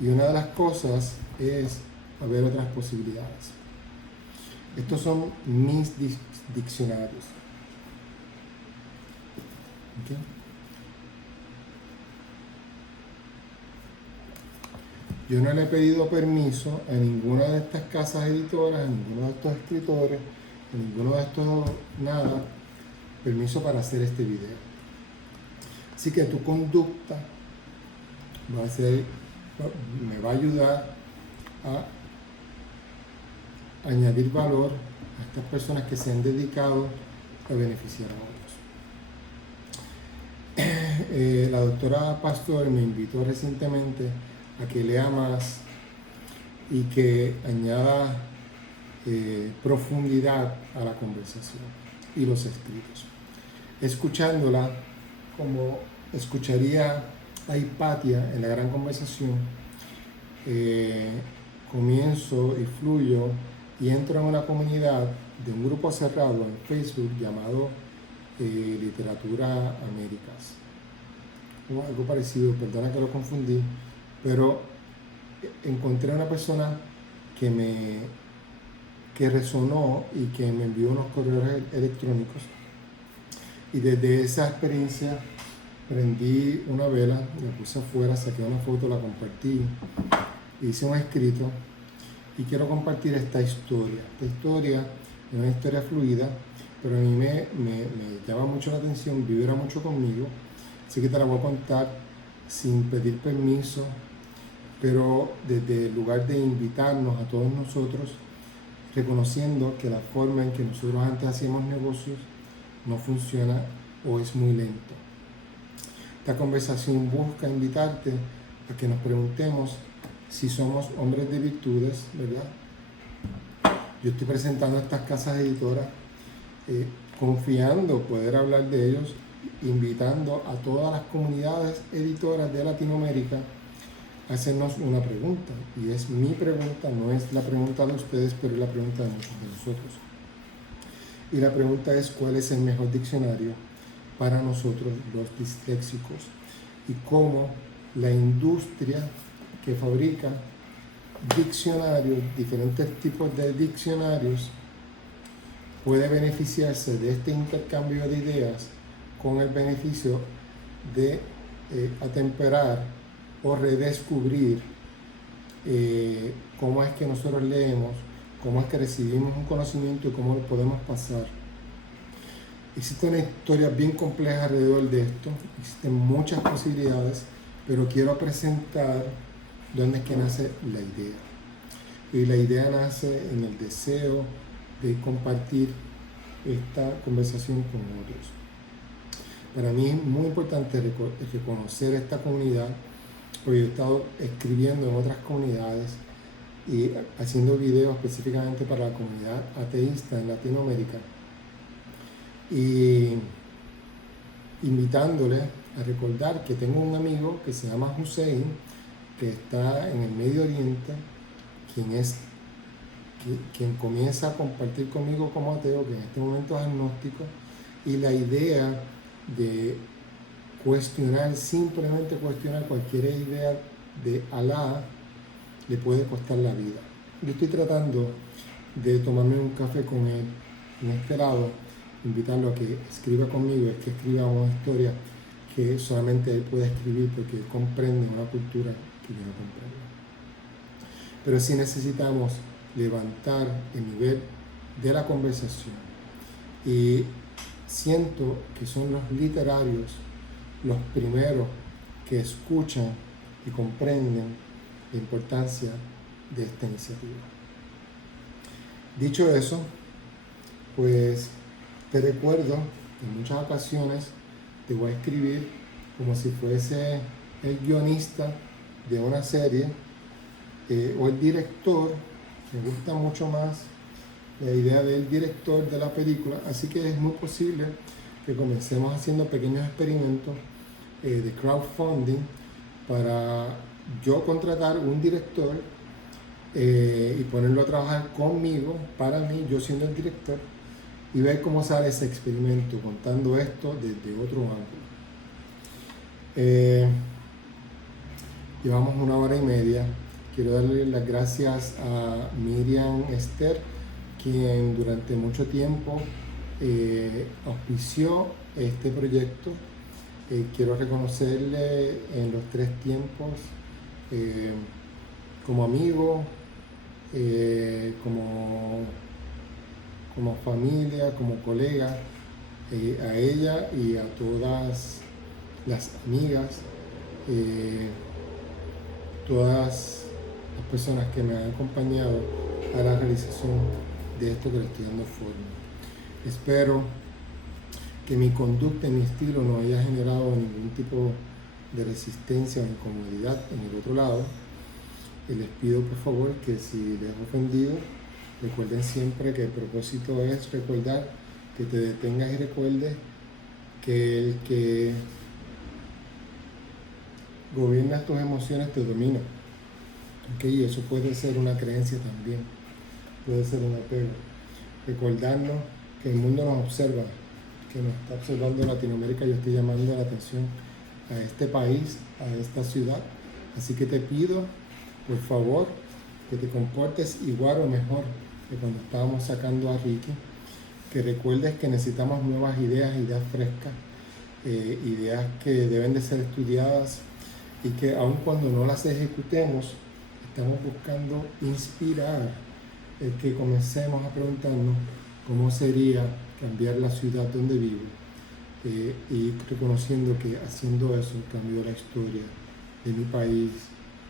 Y una de las cosas es haber otras posibilidades. Estos son mis diccionarios. ¿Okay? Yo no le he pedido permiso a ninguna de estas casas editoras, a ninguno de estos escritores, a ninguno de estos nada, permiso para hacer este video. Así que tu conducta me va a ayudar a añadir valor a estas personas que se han dedicado a beneficiar a otros. La doctora Pastor me invitó recientemente a que lea más y que añada profundidad a la conversación y los escritos. Escuchándola como escucharía a Hipatia en la gran conversación, comienzo y fluyo y entro en una comunidad de un grupo cerrado en Facebook llamado Literatura Américas o algo parecido, perdona que lo confundí, pero encontré una persona que resonó y que me envió unos correos electrónicos, y desde esa experiencia prendí una vela, la puse afuera, saqué una foto, la compartí, hice un escrito y quiero compartir esta historia. Esta historia es una historia fluida, pero a mí me llama mucho la atención, vibra mucho conmigo, así que te la voy a contar sin pedir permiso, pero desde el lugar de invitarnos a todos nosotros, reconociendo que la forma en que nosotros antes hacíamos negocios no funciona o es muy lento. Esta conversación busca invitarte a que nos preguntemos si somos hombres de virtudes, ¿verdad? Yo estoy presentando estas casas editoras, confiando poder hablar de ellos, invitando a todas las comunidades editoras de Latinoamérica a hacernos una pregunta. Y es mi pregunta, no es la pregunta de ustedes, pero es la pregunta de muchos de nosotros. Y la pregunta es: ¿cuál es el mejor diccionario para nosotros los disléxicos? Y cómo la industria que fabrica diccionarios, diferentes tipos de diccionarios, puede beneficiarse de este intercambio de ideas con el beneficio de atemperar o redescubrir cómo es que nosotros leemos, cómo es que recibimos un conocimiento y cómo lo podemos pasar. Existe una historia bien compleja alrededor de esto, existen muchas posibilidades, pero quiero presentar dónde es que nace la idea. Y la idea nace en el deseo de compartir esta conversación con otros. Para mí es muy importante reconocer esta comunidad, porque yo he estado escribiendo en otras comunidades y haciendo videos específicamente para la comunidad ateísta en Latinoamérica, y invitándole a recordar que tengo un amigo que se llama Hussein, que está en el Medio Oriente, quien comienza a compartir conmigo como ateo, que en este momento es agnóstico, y la idea de cuestionar, simplemente cuestionar cualquier idea de Alá, le puede costar la vida. Yo estoy tratando de tomarme un café con él en este lado, invitarlo a que escriba conmigo, es que escriba una historia que solamente él puede escribir, porque él comprende una cultura que yo no comprendo. pero sí necesitamos levantar el nivel de la conversación. Y siento que son los literarios los primeros que escuchan y comprenden la importancia de esta iniciativa. Dicho eso, pues te recuerdo que en muchas ocasiones te voy a escribir como si fuese el guionista de una serie o el director. Me gusta mucho más la idea del director de la película, así que es muy posible que comencemos haciendo pequeños experimentos de crowdfunding para yo contratar un director y ponerlo a trabajar conmigo, para mí, yo siendo el director, y ver cómo sale ese experimento, contando esto desde otro ángulo. Llevamos 1 hora y media. Quiero darle las gracias a Miriam Esther, quien durante mucho tiempo auspició este proyecto. Quiero reconocerle en los 3 tiempos como amigo, como familia, como colega, a ella y a todas las amigas, todas las personas que me han acompañado a la realización de esto que le estoy dando forma. Espero que mi conducta y mi estilo no haya generado ningún tipo de resistencia o incomodidad en el otro lado. Y les pido por favor que si les he ofendido, recuerden siempre que el propósito es recordar, que te detengas y recuerdes que el que gobierna tus emociones te domina. Y eso puede ser una creencia también, puede ser un apego. Recordarnos que el mundo nos observa, que nos está observando Latinoamérica. Yo estoy llamando la atención a este país, a esta ciudad. Así que te pido, por favor, que te comportes igual o mejor que cuando estábamos sacando a Ricky, que recuerdes que necesitamos nuevas ideas frescas, ideas que deben de ser estudiadas y que aun cuando no las ejecutemos, estamos buscando inspirar el que comencemos a preguntarnos cómo sería cambiar la ciudad donde vivo, y reconociendo que haciendo eso cambió la historia de mi país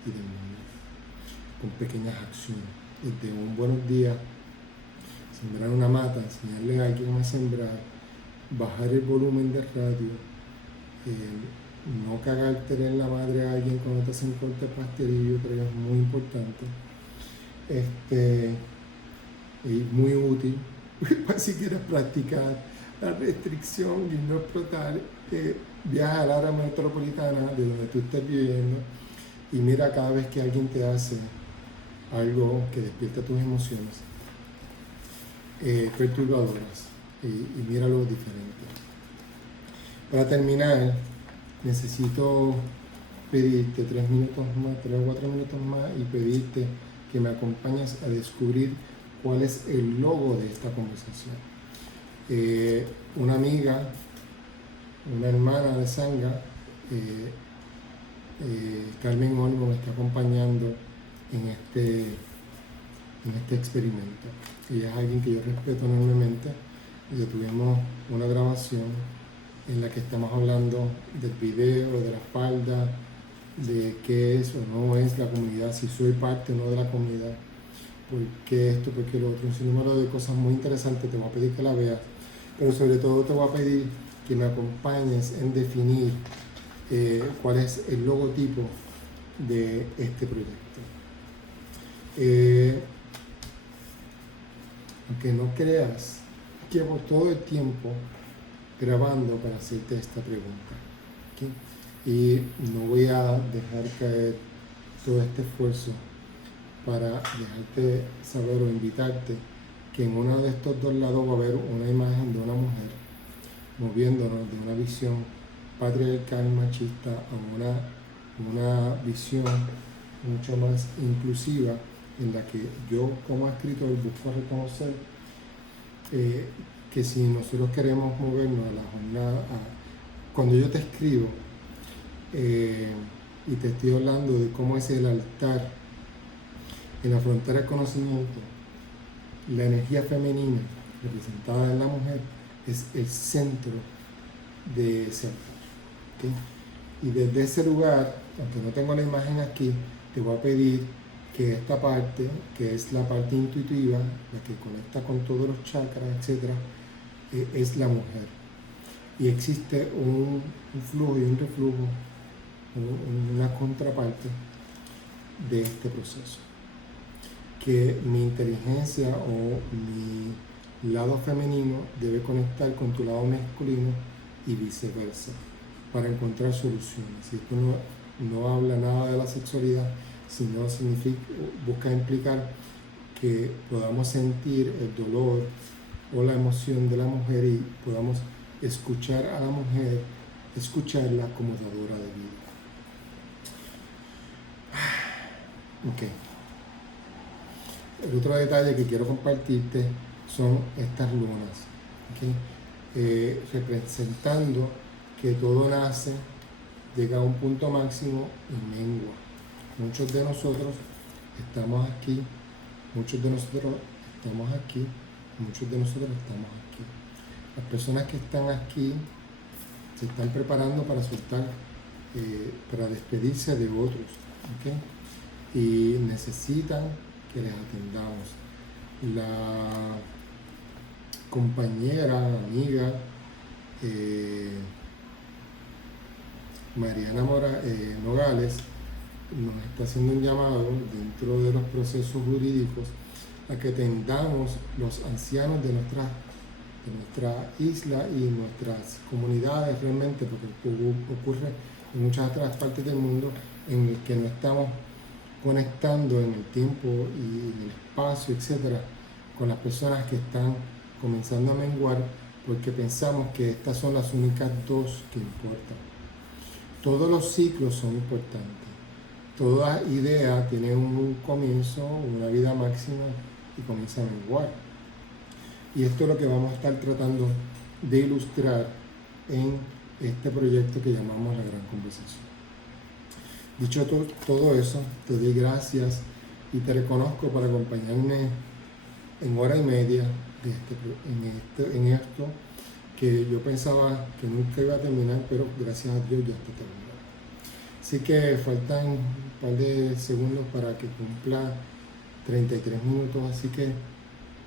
y del mundo, con pequeñas acciones, desde un buenos días, sembrar una mata, enseñarle a alguien a sembrar, bajar el volumen del radio, no cagarte en la madre a alguien cuando te hacen corte pastelillo, creo que es muy importante, y muy útil para si quieres practicar la restricción y no explotar. Viaja al área metropolitana de donde tú estés viviendo y mira cada vez que alguien te hace algo que despierta tus emociones perturbadoras, y míralo diferente. Para terminar, necesito pedirte 3 o 4 minutos más y pedirte que me acompañes a descubrir cuál es el logo de esta conversación. Una amiga, una hermana de Sanga, Carmen Olmo, me está acompañando en este experimento. Ella es alguien que yo respeto enormemente y tuvimos una grabación en la que estamos hablando del video, de la falda, de qué es o no es la comunidad, si soy parte o no de la comunidad, por qué esto, por qué lo otro, un sinnúmero de cosas muy interesantes. Te voy a pedir que la veas, pero sobre todo te voy a pedir que me acompañes en definir cuál es el logotipo de este proyecto. Aunque no creas, llevo todo el tiempo grabando para hacerte esta pregunta, ¿okay? Y no voy a dejar caer todo este esfuerzo para dejarte saber o invitarte que en uno de estos 2 lados va a haber una imagen de una mujer moviéndonos de una visión patriarcal machista a una visión mucho más inclusiva, en la que yo como escritor busco reconocer que si nosotros queremos movernos a la jornada, cuando yo te escribo y te estoy hablando de cómo es el altar En la frontera del conocimiento, la energía femenina representada en la mujer es el centro de ese altar. ¿Okay? Y desde ese lugar, aunque no tengo la imagen aquí, te voy a pedir que esta parte, que es la parte intuitiva, la que conecta con todos los chakras, etc., es la mujer. Y existe un flujo y un reflujo, una contraparte de este proceso. Que mi inteligencia o mi lado femenino debe conectar con tu lado masculino y viceversa, para encontrar soluciones. Y esto no habla nada de la sexualidad, sino busca implicar que podamos sentir el dolor o la emoción de la mujer y podamos escuchar a la mujer, escucharla como dadora de vida. Ok. El otro detalle que quiero compartirte son estas lunas, ¿okay? Representando que todo nace, llega a un punto máximo y mengua. Muchos de nosotros estamos aquí, muchos de nosotros estamos aquí, muchos de nosotros estamos aquí. Las personas que están aquí se están preparando para soltar, para despedirse de otros, ¿okay? Y necesitan que les atendamos. La compañera, amiga Mariana Nogales nos está haciendo un llamado dentro de los procesos jurídicos a que atendamos los ancianos de nuestra isla y nuestras comunidades realmente, porque ocurre en muchas otras partes del mundo en el que no estamos conectando en el tiempo y en el espacio, etcétera, con las personas que están comenzando a menguar, porque pensamos que estas son las únicas dos que importan. Todos los ciclos son importantes. Toda idea tiene un comienzo, una vida máxima y comienza a menguar. Y esto es lo que vamos a estar tratando de ilustrar en este proyecto que llamamos La Gran Conversación. Dicho todo eso, te doy gracias y te reconozco por acompañarme en hora y media en esto que yo pensaba que nunca iba a terminar, pero gracias a Dios ya está terminado. Así que faltan un par de segundos para que cumpla 33 minutos, así que